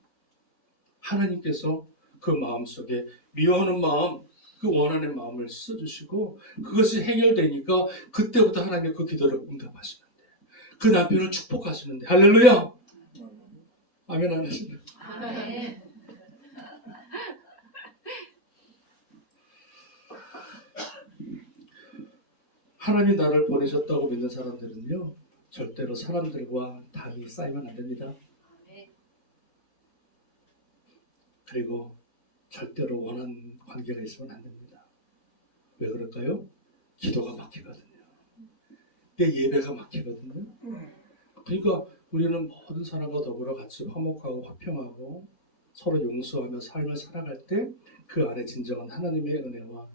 하나님께서 그 마음속에 미워하는 마음 그 원하는 마음을 씻어주시고 그것이 해결되니까 그때부터 하나님이 그 기도를 응답하시는데 그 남편을 축복하시는데 할렐루야 아멘 안 하시나요? 아멘. 하나님 나를 보내셨다고 믿는 사람들은요 절대로 사람들과 담이 쌓이면 안 됩니다. 그리고 절대로 원한 관계가 있으면 안 됩니다. 왜 그럴까요? 기도가 막히거든요. 내 예배가 막히거든요. 그러니까 우리는 모든 사람과 더불어 같이 화목하고 화평하고 서로 용서하며 삶을 살아갈 때 그 안에 진정한 하나님의 은혜와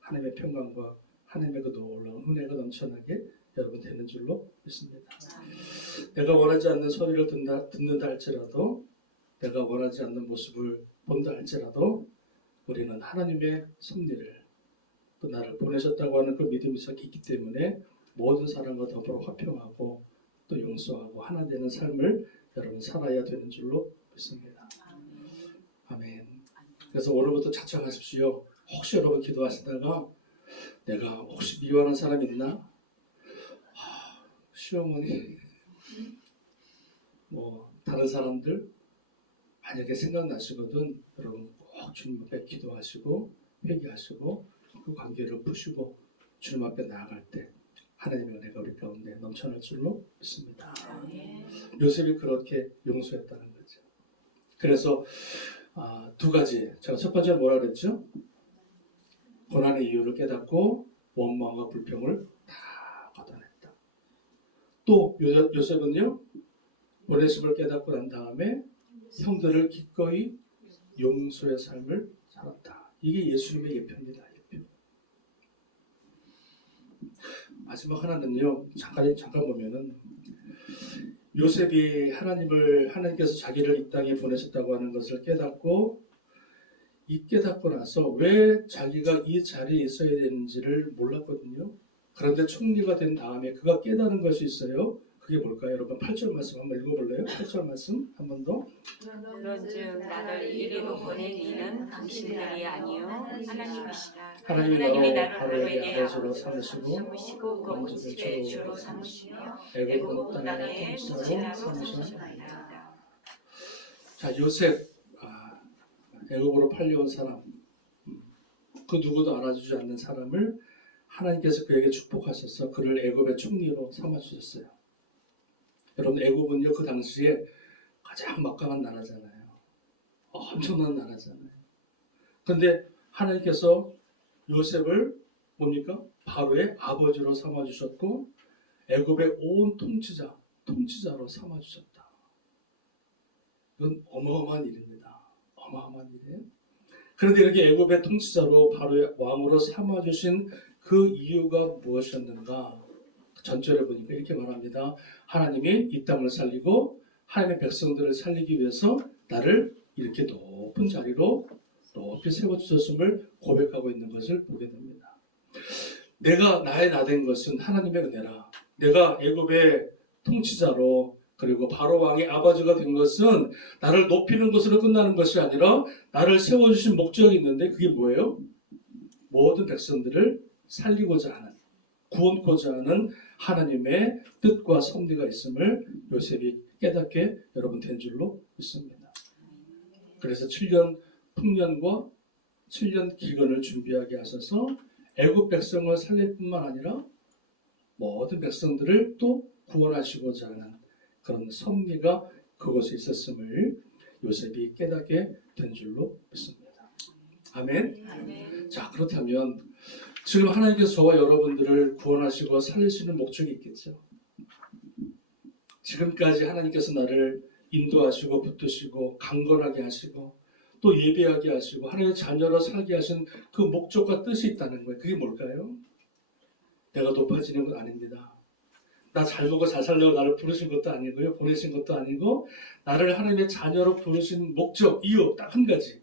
하나님의 평강과 하나님의 그 놀라운 은혜가 넘쳐나게 여러분 되는 줄로 믿습니다. 내가 원하지 않는 소리를 듣는다 할지라도, 내가 원하지 않는 모습을 본다 할지라도 우리는 하나님의 섭리를, 또 나를 보내셨다고 하는 그 믿음이 있기 때문에 모든 사람과 더불어 화평하고 또 용서하고 하나 되는 삶을 여러분 살아야 되는 줄로 믿습니다. 아멘. 그래서 오늘부터 자청하십시오. 혹시 여러분 기도하시다가 내가 혹시 미워하는 사람 있나? 시어머니, 뭐 다른 사람들 만약에 생각나시거든 여러분 꼭 주님 앞에 기도하시고 회개하시고 그 관계를 푸시고 주님 앞에 나아갈 때 하나님의 은혜가 우리 가운데 넘쳐날 줄로 믿습니다. 요셉이 그렇게 용서했다는 거죠. 그래서 두 가지, 제가 첫 번째 뭐라 그랬죠? 고난의 이유를 깨닫고 원망과 불평을 다 걷어냈다. 또 요셉은요, 보내심을 깨닫고 난 다음에 형들을 기꺼이 용서의 삶을 살았다. 이게 예수님의 예표입니다. 예표. 마지막 하나는요, 잠깐 보면은 요셉이 하나님께서 자기를 이 땅에 보내셨다고 하는 것을 깨닫고, 이 깨닫고 나서 왜 자기가 이 자리에 있어야 되는지를 몰랐거든요. 그런데 총리가 된 다음에 그가 깨달은 것이 있어요. 그게 뭘까요? 여러분 8절 말씀 한번 읽어볼래요? 8절 말씀 한 번 더. 그런즉 나를 이리로 보낸 이는 당신들이 아니요 하나님이시라. 하나님이 나를 바로에게 바로에게 아버지로 삼으시고 그 온 집의 주로 삼으시며 애굽 땅의 통치자로 삼으셨나이다. 자, 요셉, 애굽으로 팔려온 사람, 그 누구도 알아주지 않는 사람을 하나님께서 그에게 축복하셔서 그를 애굽의 총리로 삼아주셨어요. 여러분, 애굽은요 그 당시에 가장 막강한 나라잖아요. 엄청난 나라잖아요. 그런데 하나님께서 요셉을 뭡니까? 바로의 아버지로 삼아주셨고 애굽의 온 통치자로 삼아주셨다. 이건 어마어마한 일입니다. 어마어마한 일이에요. 그런데 이렇게 애굽의 통치자로 바로의 왕으로 삼아주신 그 이유가 무엇이었는가? 전절에 보니까 이렇게 말합니다. 하나님이 이 땅을 살리고 하나님의 백성들을 살리기 위해서 나를 이렇게 높은 자리로 높이 세워주셨음을 고백하고 있는 것을 보게 됩니다. 내가 나의 나된 것은 하나님의 은혜라. 내가 애굽의 통치자로 그리고 바로 왕의 아버지가 된 것은 나를 높이는 것으로 끝나는 것이 아니라 나를 세워주신 목적이 있는데 그게 뭐예요? 모든 백성들을 살리고자 하는, 구원코자 하는 하나님의 뜻과 섭리가 있음을 요셉이 깨닫게 여러분 된 줄로 믿습니다. 그래서 7년 풍년과 7년 기근을 준비하게 하셔서 애굽 백성을 살릴 뿐만 아니라 모든 백성들을 또 구원하시고자 하는 그런 섭리가 그곳에 있었음을 요셉이 깨닫게 된 줄로 믿습니다. 아멘. 자, 그렇다면 지금 하나님께서 저와 여러분들을 구원하시고 살리시는 목적이 있겠죠. 지금까지 하나님께서 나를 인도하시고 붙드시고 강건하게 하시고 또 예배하게 하시고 하나님의 자녀로 살게 하신 그 목적과 뜻이 있다는 거예요. 그게 뭘까요? 내가 높아지는 건 아닙니다. 나 잘 먹고 잘 살려고 나를 부르신 것도 아니고요. 보내신 것도 아니고 나를 하나님의 자녀로 부르신 목적, 이유 딱 한 가지.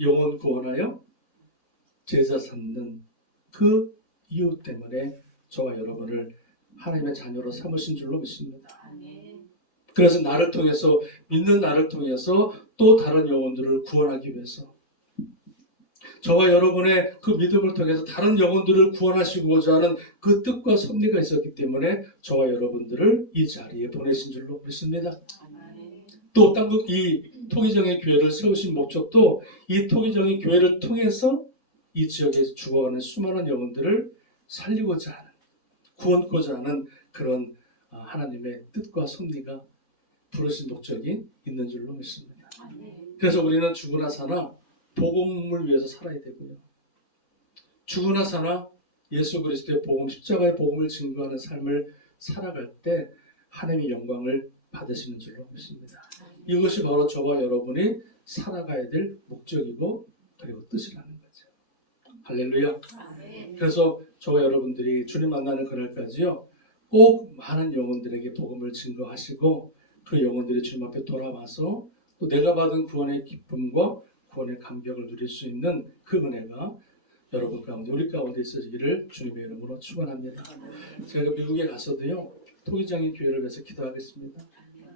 영혼 구원하여 제자 삼는 그 이유 때문에 저와 여러분을 하나님의 자녀로 삼으신 줄로 믿습니다. 그래서 나를 통해서, 믿는 나를 통해서 또 다른 영혼들을 구원하기 위해서 저와 여러분의 그 믿음을 통해서 다른 영혼들을 구원하시고자 하는 그 뜻과 섭리가 있었기 때문에 저와 여러분들을 이 자리에 보내신 줄로 믿습니다. 또 땅국 이 토기정의 교회를 세우신 목적도 이 토기정의 교회를 통해서 이 지역에 죽어가는 수많은 영혼들을 살리고자 하는, 구원코자 하는 그런 하나님의 뜻과 섭리가 부르신 목적이 있는 줄로 믿습니다. 그래서 우리는 죽으나 사나 복음을 위해서 살아야 되고요. 죽으나 사나 예수 그리스도의 복음, 십자가의 복음을 증거하는 삶을 살아갈 때 하나님의 영광을 받으시는 줄로 믿습니다. 이것이 바로 저와 여러분이 살아가야 될 목적이고 그리고 뜻이라는 거죠. 할렐루야. 그래서 저와 여러분들이 주님 만나는 그날까지요, 꼭 많은 영혼들에게 복음을 증거하시고 그 영혼들이 주님 앞에 돌아와서 또 내가 받은 구원의 기쁨과 구원의 감격을 누릴 수 있는 그 은혜가 여러분 가운데, 우리 가운데 있어지기를 주님의 이름으로 축원합니다. 제가 미국에 가서도요, 토기장인 교회를 위해서 기도하겠습니다.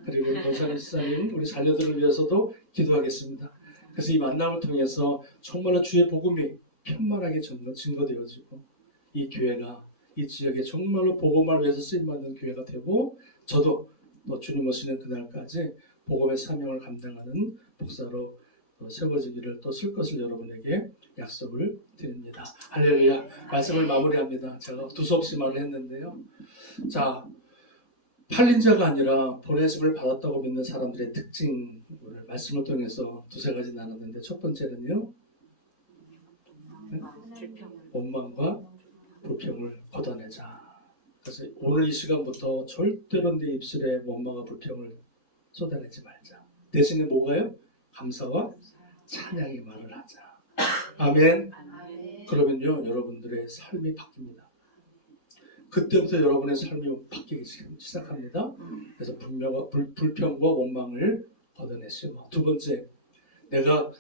그리고 권사님, 지사님, 우리 자녀들을 위해서도 기도하겠습니다. 그래서 이 만남을 통해서 정말로 주의 복음이 편만하게 증거되어지고 이 교회가 이 지역에 정말로 복음을 위해서 쓰임받는 교회가 되고, 저도 또 주님 오시는 그날까지 복음의 사명을 감당하는 목사로 세워지기를 또 쓸 것을 여러분에게 약속을 드립니다. 할렐루야. 말씀을 마무리합니다. 제가 두서없이 말을 했는데요. 자, 팔린 자가 아니라 보내심을 받았다고 믿는 사람들의 특징을 말씀을 통해서 두세 가지 나눴는데, 첫 번째는요, 원망과 불평을 걷어내자. 그래서 오늘 이 시간부터 절대로 내 입술에 원망과 불평을 쏟아내지 말자. 대신에 뭐가요? 감사와 찬양의 말을 하자. 아멘. 그러면요, 여러분들의 삶이 바뀝니다. 그때부터 여러분의 삶이 바뀌기 시작합니다. 그래서 불평과 원망을 걷어내시고, 두 번째, 내가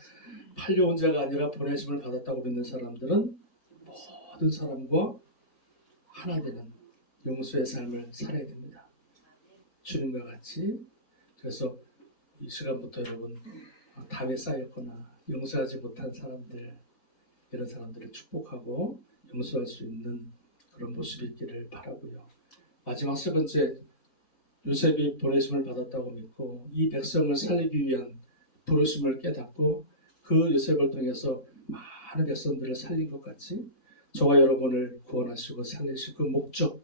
팔려온 자가 아니라 보내심을 받았다고 믿는 사람들은 모든 사람과 하나 되는 용서의 삶을 살아야 됩니다. 주님과 같이. 그래서 이 시간부터 여러분, 담에 쌓였거나 용서하지 못한 사람들, 이런 사람들을 축복하고 용서할 수 있는 그런 모습이 있기를 바라고요. 마지막 세 번째, 요셉이 보내심을 받았다고 믿고 이 백성을 살리기 위한 부르심을 깨닫고 그 요셉을 통해서 많은 백성들을 살린 것 같이 저와 여러분을 구원하시고 살리실 그 목적,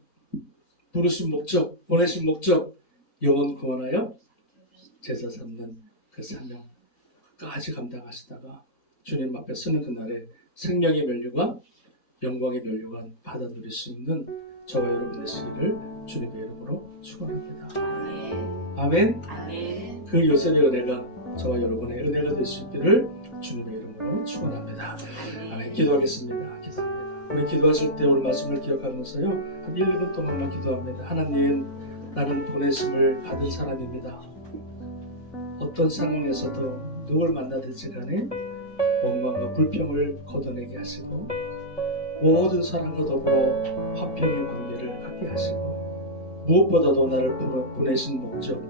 부르신 목적, 보내신 목적, 영혼 구원하여 제자 삼는 그 사명까지 감당하시다가 주님 앞에 서는 그날에 생명의 면류관, 영광의 면류관 받아 누릴 수 있는 저와 여러분 되시기를 주님의 이름으로 축원합니다. 아멘. 아멘. 그 요셉의 은혜가 저와 여러분의 은혜가 될 수 있기를 주님의 이름으로 축원합니다. 아멘. 기도하겠습니다. 기도합니다. 우리 기도하실 때 오늘 말씀을 기억하면서요, 한 1, 2분 동안만 기도합니다. 하나님, 나는 보내심을 받은 사람입니다. 어떤 상황에서도 누굴 만나든지 간에 원망과 불평을 걷어내게 하시고 모든 사람과 더불어 화평의 관계를 갖게 하시고 무엇보다도 나를 보내신 목적,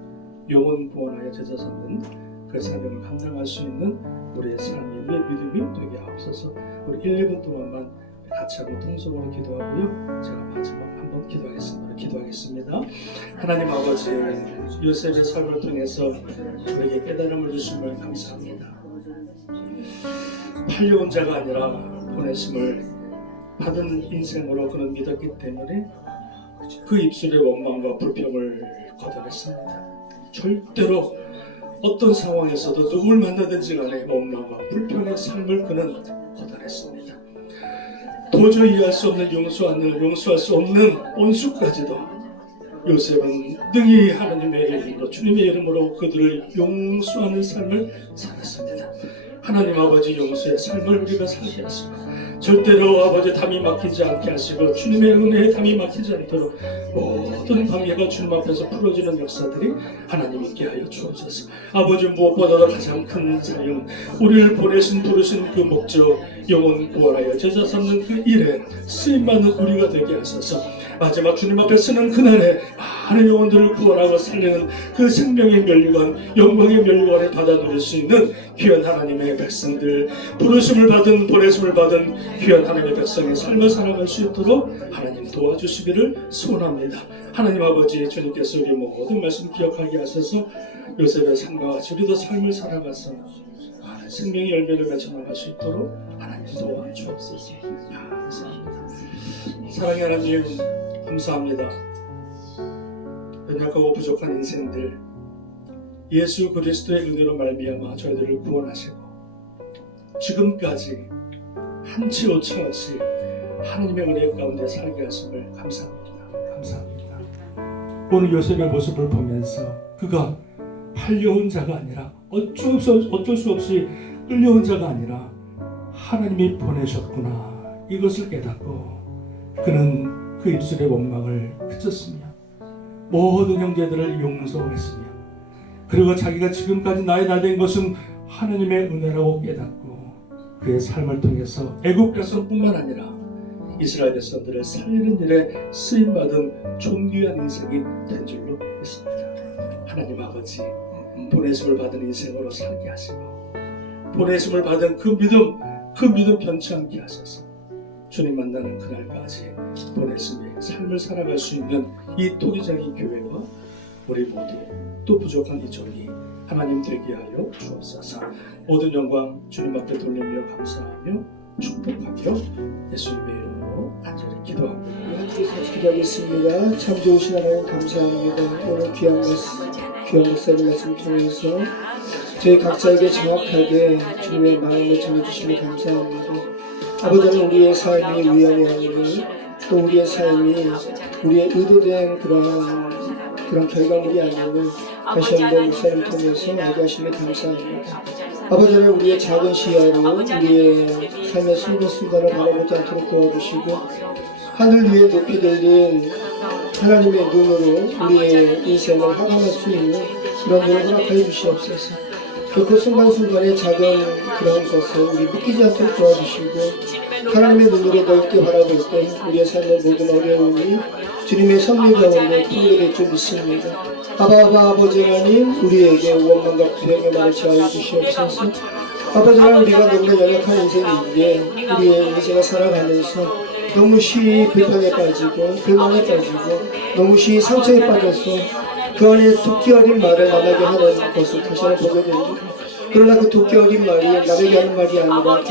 영혼 구원하여 제자 삼는 그 사명을 감당할 수 있는 우리의 삶이, 우리의 믿음이 되게 하옵소서. 우리 1, 2분 동안만 같이 한번 통성으로 기도하고요, 제가 마지막 한번 기도하겠습니다. 하나님 아버지, 요셉의 삶을 통해서 우리에게 깨달음을 주심을 감사합니다. 팔려온 자가 아니라 보내심을 받은 인생으로 그는 믿었기 때문에 그 입술의 원망과 불평을 걷어냈습니다. 절대로 어떤 상황에서도 누굴 만나든지 간에 원망과 불평의 삶을 그는 걷어냈습니다. 도저히 이해할 수 없는 용서할 수 없는 원수까지도 요셉은 능히 하나님의 이름으로, 주님의 이름으로 그들을 용서하는 삶을 살았습니다. 하나님 아버지, 용서의 삶을 우리가 살게 하시고 절대로 아버지 담이 막히지 않게 하시고 주님의 은혜에 담이 막히지 않도록 모든 방해가 주님 앞에서 풀어지는 역사들이 하나님 있게 하여 주옵소서. 아버지, 무엇보다도 가장 큰 사명, 우리를 부르신 그 목적, 영혼 구원하여 제자 삼는 그 일에 쓰임받는 우리가 되게 하소서. 마지막 주님 앞에 서는 그날에 많은 영혼들을 구원하고 살리는 그 생명의 면류관, 영광의 면류관을 받아 누릴 수 있는 귀한 하나님의 백성들, 부르심을 받은, 보내심을 받은 귀한 하나님의 백성의 삶을 살아갈 수 있도록 하나님 도와주시기를 소원합니다. 하나님 아버지, 주님께서 우리 모든 말씀 기억하게 하셔서 요셉의 삶과 같이 우리도 삶을 살아가서 생명의 열매를 맺어나갈 수 있도록 하나님 도와주옵소서. 감사합니다. 사랑의 하나님, 감사합니다. 연약하고 부족한 인생들, 예수 그리스도의 은혜로 말미암아 저희들을 구원하시고 지금까지 한치 오차 없이 하나님의 은혜 가운데 살게 하심을 감사합니다. 감사합니다. 오늘 요셉의 모습을 보면서 그가 팔려온 자가 아니라 어쩔 수 없이 끌려온 자가 아니라 하나님이 보내셨구나, 이것을 깨닫고 그는 그 입술의 원망을 그쳤으며 모든 형제들을 용서했으며, 그리고 자기가 지금까지 나의 나 된 것은 하나님의 은혜라고 깨닫고 그의 삶을 통해서 애국 백성뿐만 아니라 이스라엘 백성들을 살리는 일에 쓰임받은 존귀한 인생이 된 줄로 믿습니다. 하나님 아버지, 보내심을 받은 인생으로 살게 하시고 보내심을 받은 그 믿음 변치 않게 하셔서 주님 만나는 그날까지 보내심의 삶을 살아갈 수 있는 이 토기장이 교회와 우리 모두 또 부족한 이 종이 하나님 되게 하여 주옵소서. 모든 영광 주님 앞에 돌리며 감사하며 축복하며 예수님의 이름으로 간절히 기도합니다. 기도하겠습니다. 참 좋으신 하나님 감사합니다. 오늘 귀한 목사님 말씀 통해서 저희 각자에게 정확하게 주님의 마음을 전해주시니 감사합니다. 아버지는 우리의 삶이 우연이 아니고 또 우리의 삶이 우리의 의도된 그런 결과물이 아니고 다시 한번 목사님 통해서 알게 하시니 감사합니다. 아버지는 우리의 작은 시야로 우리의 삶의 순간순간을 바라보지 않도록 도와주시고 하늘 위에 높이 들린 하나님의 눈으로 우리의 인생을 확인할 수 있는 그런 눈을 허락하여 주시옵소서. 그 순간순간의 작은 그런 것을 우리 믿기지 않도록 도와주시고 하나님의 눈으로 넓게 바라볼 때 우리의 삶의 모든 어려움이 주님의 섭리 가운데 풀리게 될 줄 믿습니다. 아버지 하나님, 우리에게 원망과 불평의 말을 제하여 주시옵소서. 아버지 하나님, 우리가 너무나 연약한 인생인데 우리의 인생을 살아가면서 너무 쉬이 불평에 빠지고 불만에 빠지고 너무 쉬이 상처에 빠져서 그 안에 도끼 어린 말을 남에게 하는 것을 다시 한번 보게 됩니다. 그러나 그 도끼 어린 말이 남에게 하는 말이 아니라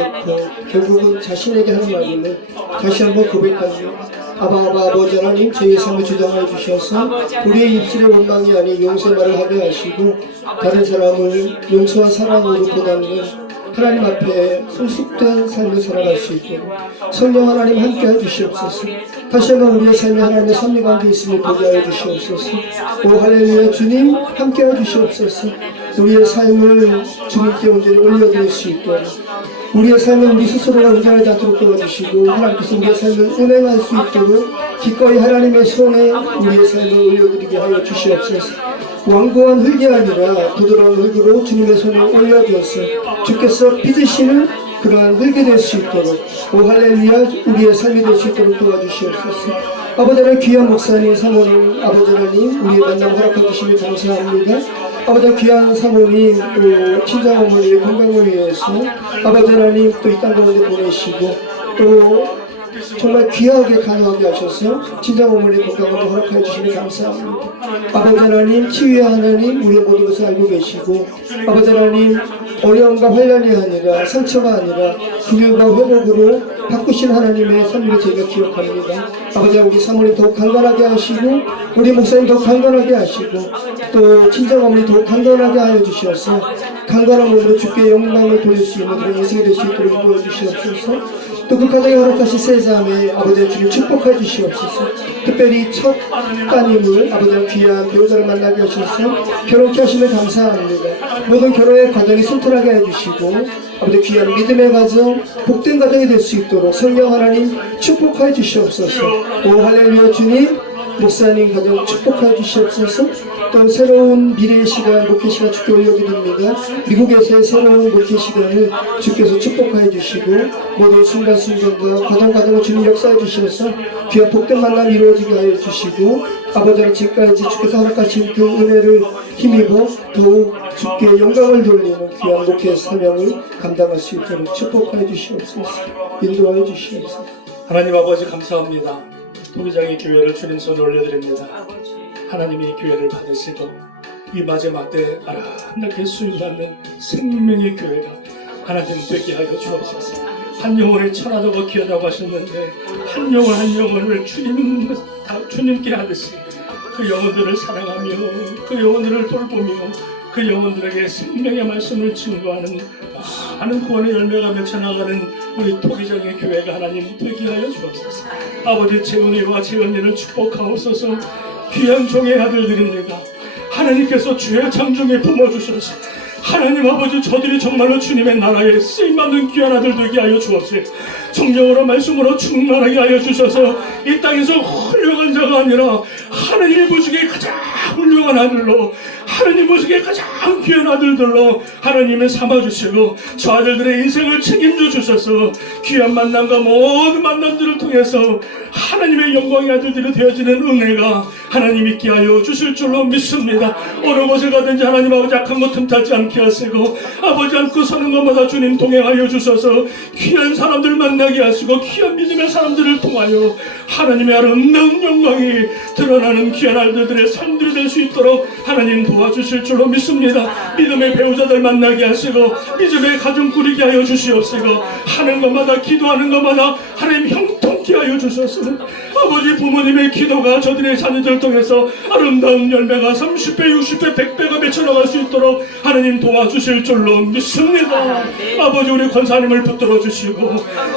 결국은 자신에게 하는 말임을 다시 한번 고백합니다. 아버지 하나님, 저희의 삶을 주장하여 주셔서 우리의 입술의 원망이 아닌 용서의 말을 하게 하시고 다른 사람을 용서와 사랑으로 보답는 하나님 앞에 성숙된 삶을 살아갈 수 있도록 성령 하나님 함께 해주시옵소서. 다시 한번 우리의 삶이 하나님의 섭리 가운데 있음을 보게 하여 주시옵소서. 오 할렐루야, 주님 함께 해주시옵소서. 우리의 삶을 주님께 온전히 올려드릴 수 있도록 우리의 삶을 우리 스스로가 운전하지 않도록 도와주시고 하나님께서 우리의 삶을 운행할 수 있도록 기꺼이 하나님의 손에 우리의 삶을 올려드리게 하여 주시옵소서. 완고한 흙이 아니라 부드러운 흙으로 주님의 손에 올려주어서 주께서 빚으시는 그러한 흙이 될 수 있도록 오 할렐루야, 우리의 삶이 될 수 있도록 도와주시옵소서. 아버지 하나님, 귀한 목사님, 사모님, 아버지 하나님, 우리의 만남 허락해 주시며 감사합니다. 아버지 귀한 사모님, 또 친정어머니의 건강을 위해서 아버지 하나님 또 이 땅 가운데 보내시고 또 정말 귀하게 간호하게 하셔서 친정어머니의 건강을 허락하여 주시니 감사합니다. 아버지 하나님, 치유의 하나님, 우리의 모든 것을 알고 계시고 아버지 하나님, 어려움과 환난이 아니라 상처가 아니라 긍휼과 회복으로 바꾸신 하나님의 섭리를 저희가 기억합니다. 아버지, 우리 사모님 더욱 강건하게 하시고 우리 목사님 더욱 강건하게 하시고 또 친정어머니 더욱 강건하게 하여 주셔서 강건한 몸으로 주께 영광을 돌릴 수 있는 그런 인생이 될 수 있도록 도와주시옵소서. 또 그 가정에 허락하신 세 자매 아버지 주님 축복해 주시옵소서. 특별히 첫 따님을 아버지 귀한 배우자를 만나게 하셔서 결혼케 하시면 감사합니다. 모든 결혼의 과정이 순탄하게 해주시고 아버지 귀한 믿음의 가정, 복된 가정이 될 수 있도록 성령 하나님 축복해 주시옵소서. 오 할렐루야, 주님 목사님 가정 축복해 주시옵소서. 또 새로운 미래의 시간, 목회 시간 주께 올려드립니다. 미국에서의 새로운 목회 시간을 주께서 축복해 주시고 모든 순간순간과 과정과정을 주님 역사해 주셔서 귀한 복된 만남 이루어지게 하여 주시고 아버지는 지금까지 주께서 허락하신 그 은혜를 힘입어 더욱 주께 영광을 돌리는 귀한 목회 사명을 감당할 수 있도록 축복해 주시옵소서. 인도하여 주시옵소서. 하나님 아버지 감사합니다. 토기장의 교회를 주님 손에 올려드립니다. 하나님이 교회를 받으시고 이 마지막 때 아름답게 수임받는 생명의 교회가 하나님 되게 하여 주옵소서. 한 영혼의 천하다고 귀하다고 하셨는데 한 영혼을 주님께 하듯이 그 영혼들을 사랑하며 그 영혼들을 돌보며 그 영혼들에게 생명의 말씀을 증거하는 많은 구원의 열매가 맺혀나가는 우리 토기장의 교회가 하나님 되게 하여 주옵소서. 아버지 재은이와 재은이를 축복하옵소서. 귀한 종의 아들들입니다. 하나님께서 주의 장중에 품어주셔서 하나님 아버지 저들이 정말로 주님의 나라에 쓰임받는 귀한 아들 되게 하여 주옵소서. 성령으로 말씀으로 충만하게 하여 주셔서 이 땅에서 훌륭한 자가 아니라 하나님의 보시기에 가장 훌륭한 아들로 하나님 보시기에 가장 귀한 아들들로 하나님을 삼아주시고 저 아들들의 인생을 책임져 주셔서 귀한 만남과 모든 만남들을 통해서 하나님의 영광의 아들들이 되어지는 은혜가 하나님 있게 하여 주실 줄로 믿습니다. 어느 곳에 가든지 하나님 아버지 악한 것 틈타지 않게 하시고 아버지 않고 서는 것마다 주님 동행하여 주셔서 귀한 사람들 만나게 하시고 귀한 믿음의 사람들을 통하여 하나님의 아름다운 영광이 드러나는 귀한 아들들의 삶들이 될 수 있도록 하나님 도와주실 줄로 믿습니다. 믿음의 배우자들 만나게 하시고 믿음의 가정 꾸리게 하여 주시옵시고 하는 것마다 기도하는 것마다 하나님 형통케 하여 주셔서 아버지 부모님의 기도가 저들의 자녀들을 통해서 아름다운 열매가 30배, 60배, 100배가 맺혀나갈 수 있도록 하나님 도와주실 줄로 믿습니다. 아버지 우리 권사님을 붙들어 주시고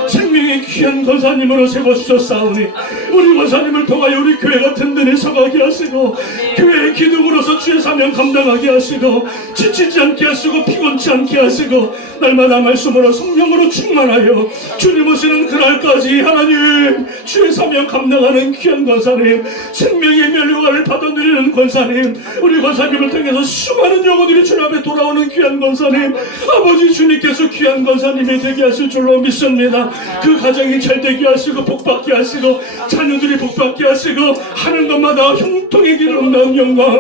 생명의 귀한 권사님으로 세워주셨사오니 우리 권사님을 통하여 우리 교회가 든든히 서가게 하시고 교회의 기둥으로서 주의 사명 감당하게 하시고 지치지 않게 하시고 피곤치 않게 하시고 날마다 말씀으로 성령으로 충만하여 주님 오시는 그날까지 하나님 주의 사명 감당하는 귀한 권사님 생명의 멸류관을 받아들이는 권사님 우리 권사님을 통해서 수많은 영혼들이 주님 앞에 돌아오는 귀한 권사님 아버지 주님께서 귀한 권사님이 되게 하실 줄로 믿습니다. 그 가정이 잘 되게 하시고 복받게 하시고 자녀들이 복받게 하시고 하는 것마다 형통의 기름 나은 영광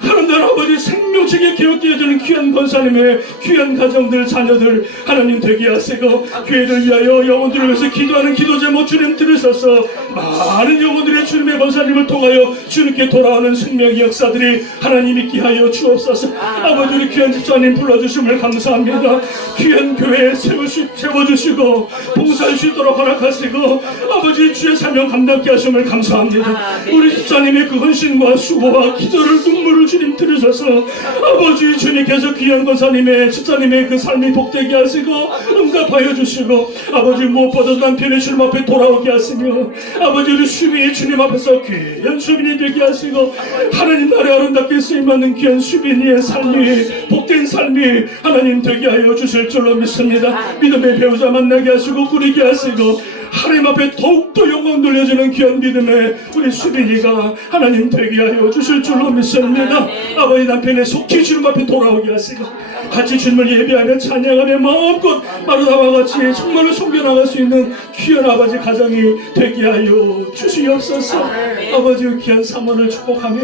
하는 날 아버지 생명책에 기억되어 주는 귀한 권사님의 귀한 가정들 자녀들 하나님 되게 하시고 교회를 위하여 영혼들을 위해서 기도하는 기도 제목 주님 들으셔서 많은 영혼들의 주님의 권사님을 통하여 주님께 돌아오는 생명의 역사들이 하나님 있게 하여 주옵소서. 아버지 우리 귀한 집사님 불러주심을 감사합니다. 귀한 교회에 세워주시고 봉사할 수 있도록 허락하시고 아버지 주의 사명 감당케 하심을 감사합니다. 우리 집사님의 그 헌신과 수고와 기도를 눈물을 주님 들으셔서 아버지 주님께서 귀한 권사님의 집사님의 그 삶이 복되게 하시고 응답하여 주시고 아버지 무엇보다 남편의 주님 앞에 돌아오게 하시며 아버지 우리 수빈이 주님 앞에서 귀한 수빈이 되게 하시고 하나님 나라에 아름답게 쓰임받는 귀한 수빈이의 삶이 복된 삶이 하나님 되게 하여 주실 줄로 믿습니다. 믿음의 배우자 만나게 하시고 꾸리게 하시고 하나님 앞에 더욱더 영광 돌려주는 귀한 믿음의 우리 수빈이가 하나님 되게 하여 주실 줄로 믿습니다. 아버지 남편의 속히 주님 앞에 돌아오게 하시고 같이 주님을 예배하며 찬양하며 마음껏 마르다와 같이 정말로 섬겨나갈 수 있는 귀한 아버지 가정이 되게 하여 주시옵소서. 아버지 귀한 사모를 축복하며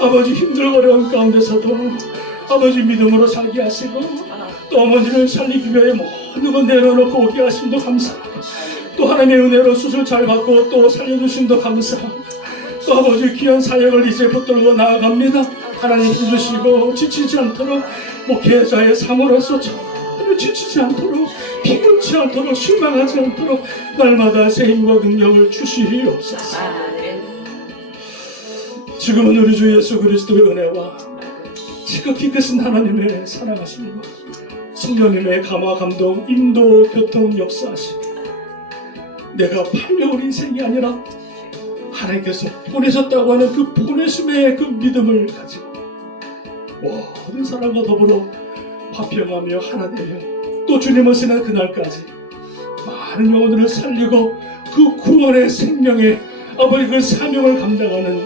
아버지 힘들고 어려운 가운데서도 아버지 믿음으로 살게 하시고 또 어머니를 살리기 위해 모든 것 내려놓고 오게 하심도 감사하고 또 하나님의 은혜로 수술 잘 받고 또 살려주심도 감사하고 또 아버지 귀한 사역을 이제 붙들고 나아갑니다. 하나님 힘주시고 지치지 않도록 목회자의 사모로서 전혀 지치지 않도록 피곤치 않도록 실망하지 않도록 날마다 새 힘과 능력을 주시옵소서. 지금은 우리 주 예수 그리스도의 은혜와 지극히 크신 하나님의 사랑하심과 성령님의 감화 감동 인도 교통 역사하심 내가 팔려온 인생이 아니라 하나님께서 보내셨다고 하는 그 보내심의 그 믿음을 가지고 모든 사람과 더불어 화평하며 하나 되며 또 주님 오시는 그날까지 많은 영혼들을 살리고 그 구원의 생명의 아버지 그 사명을 감당하는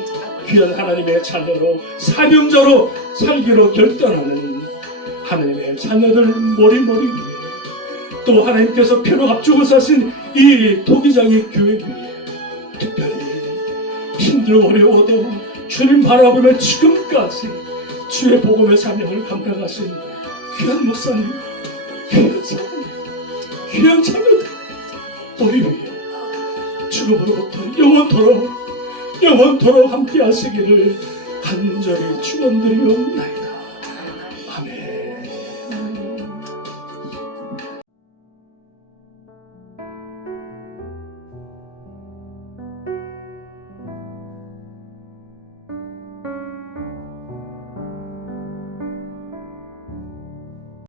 귀한 하나님의 자녀로 사명자로 살기로 결단하는 하나님의 자녀들 머리머리 위에 또 하나님께서 피로 앞주고 사신 이 토기장의 교회 위에 특별히 힘들고 어려워도 주님 바라보며 지금까지 주의 복음의 사명을 감당하신 귀한 목사님, 귀한 사모님, 귀한 자녀들 우리 위에 지금으로부터 영원토록 함께 하시기를 간절히 축원드리옵나이다.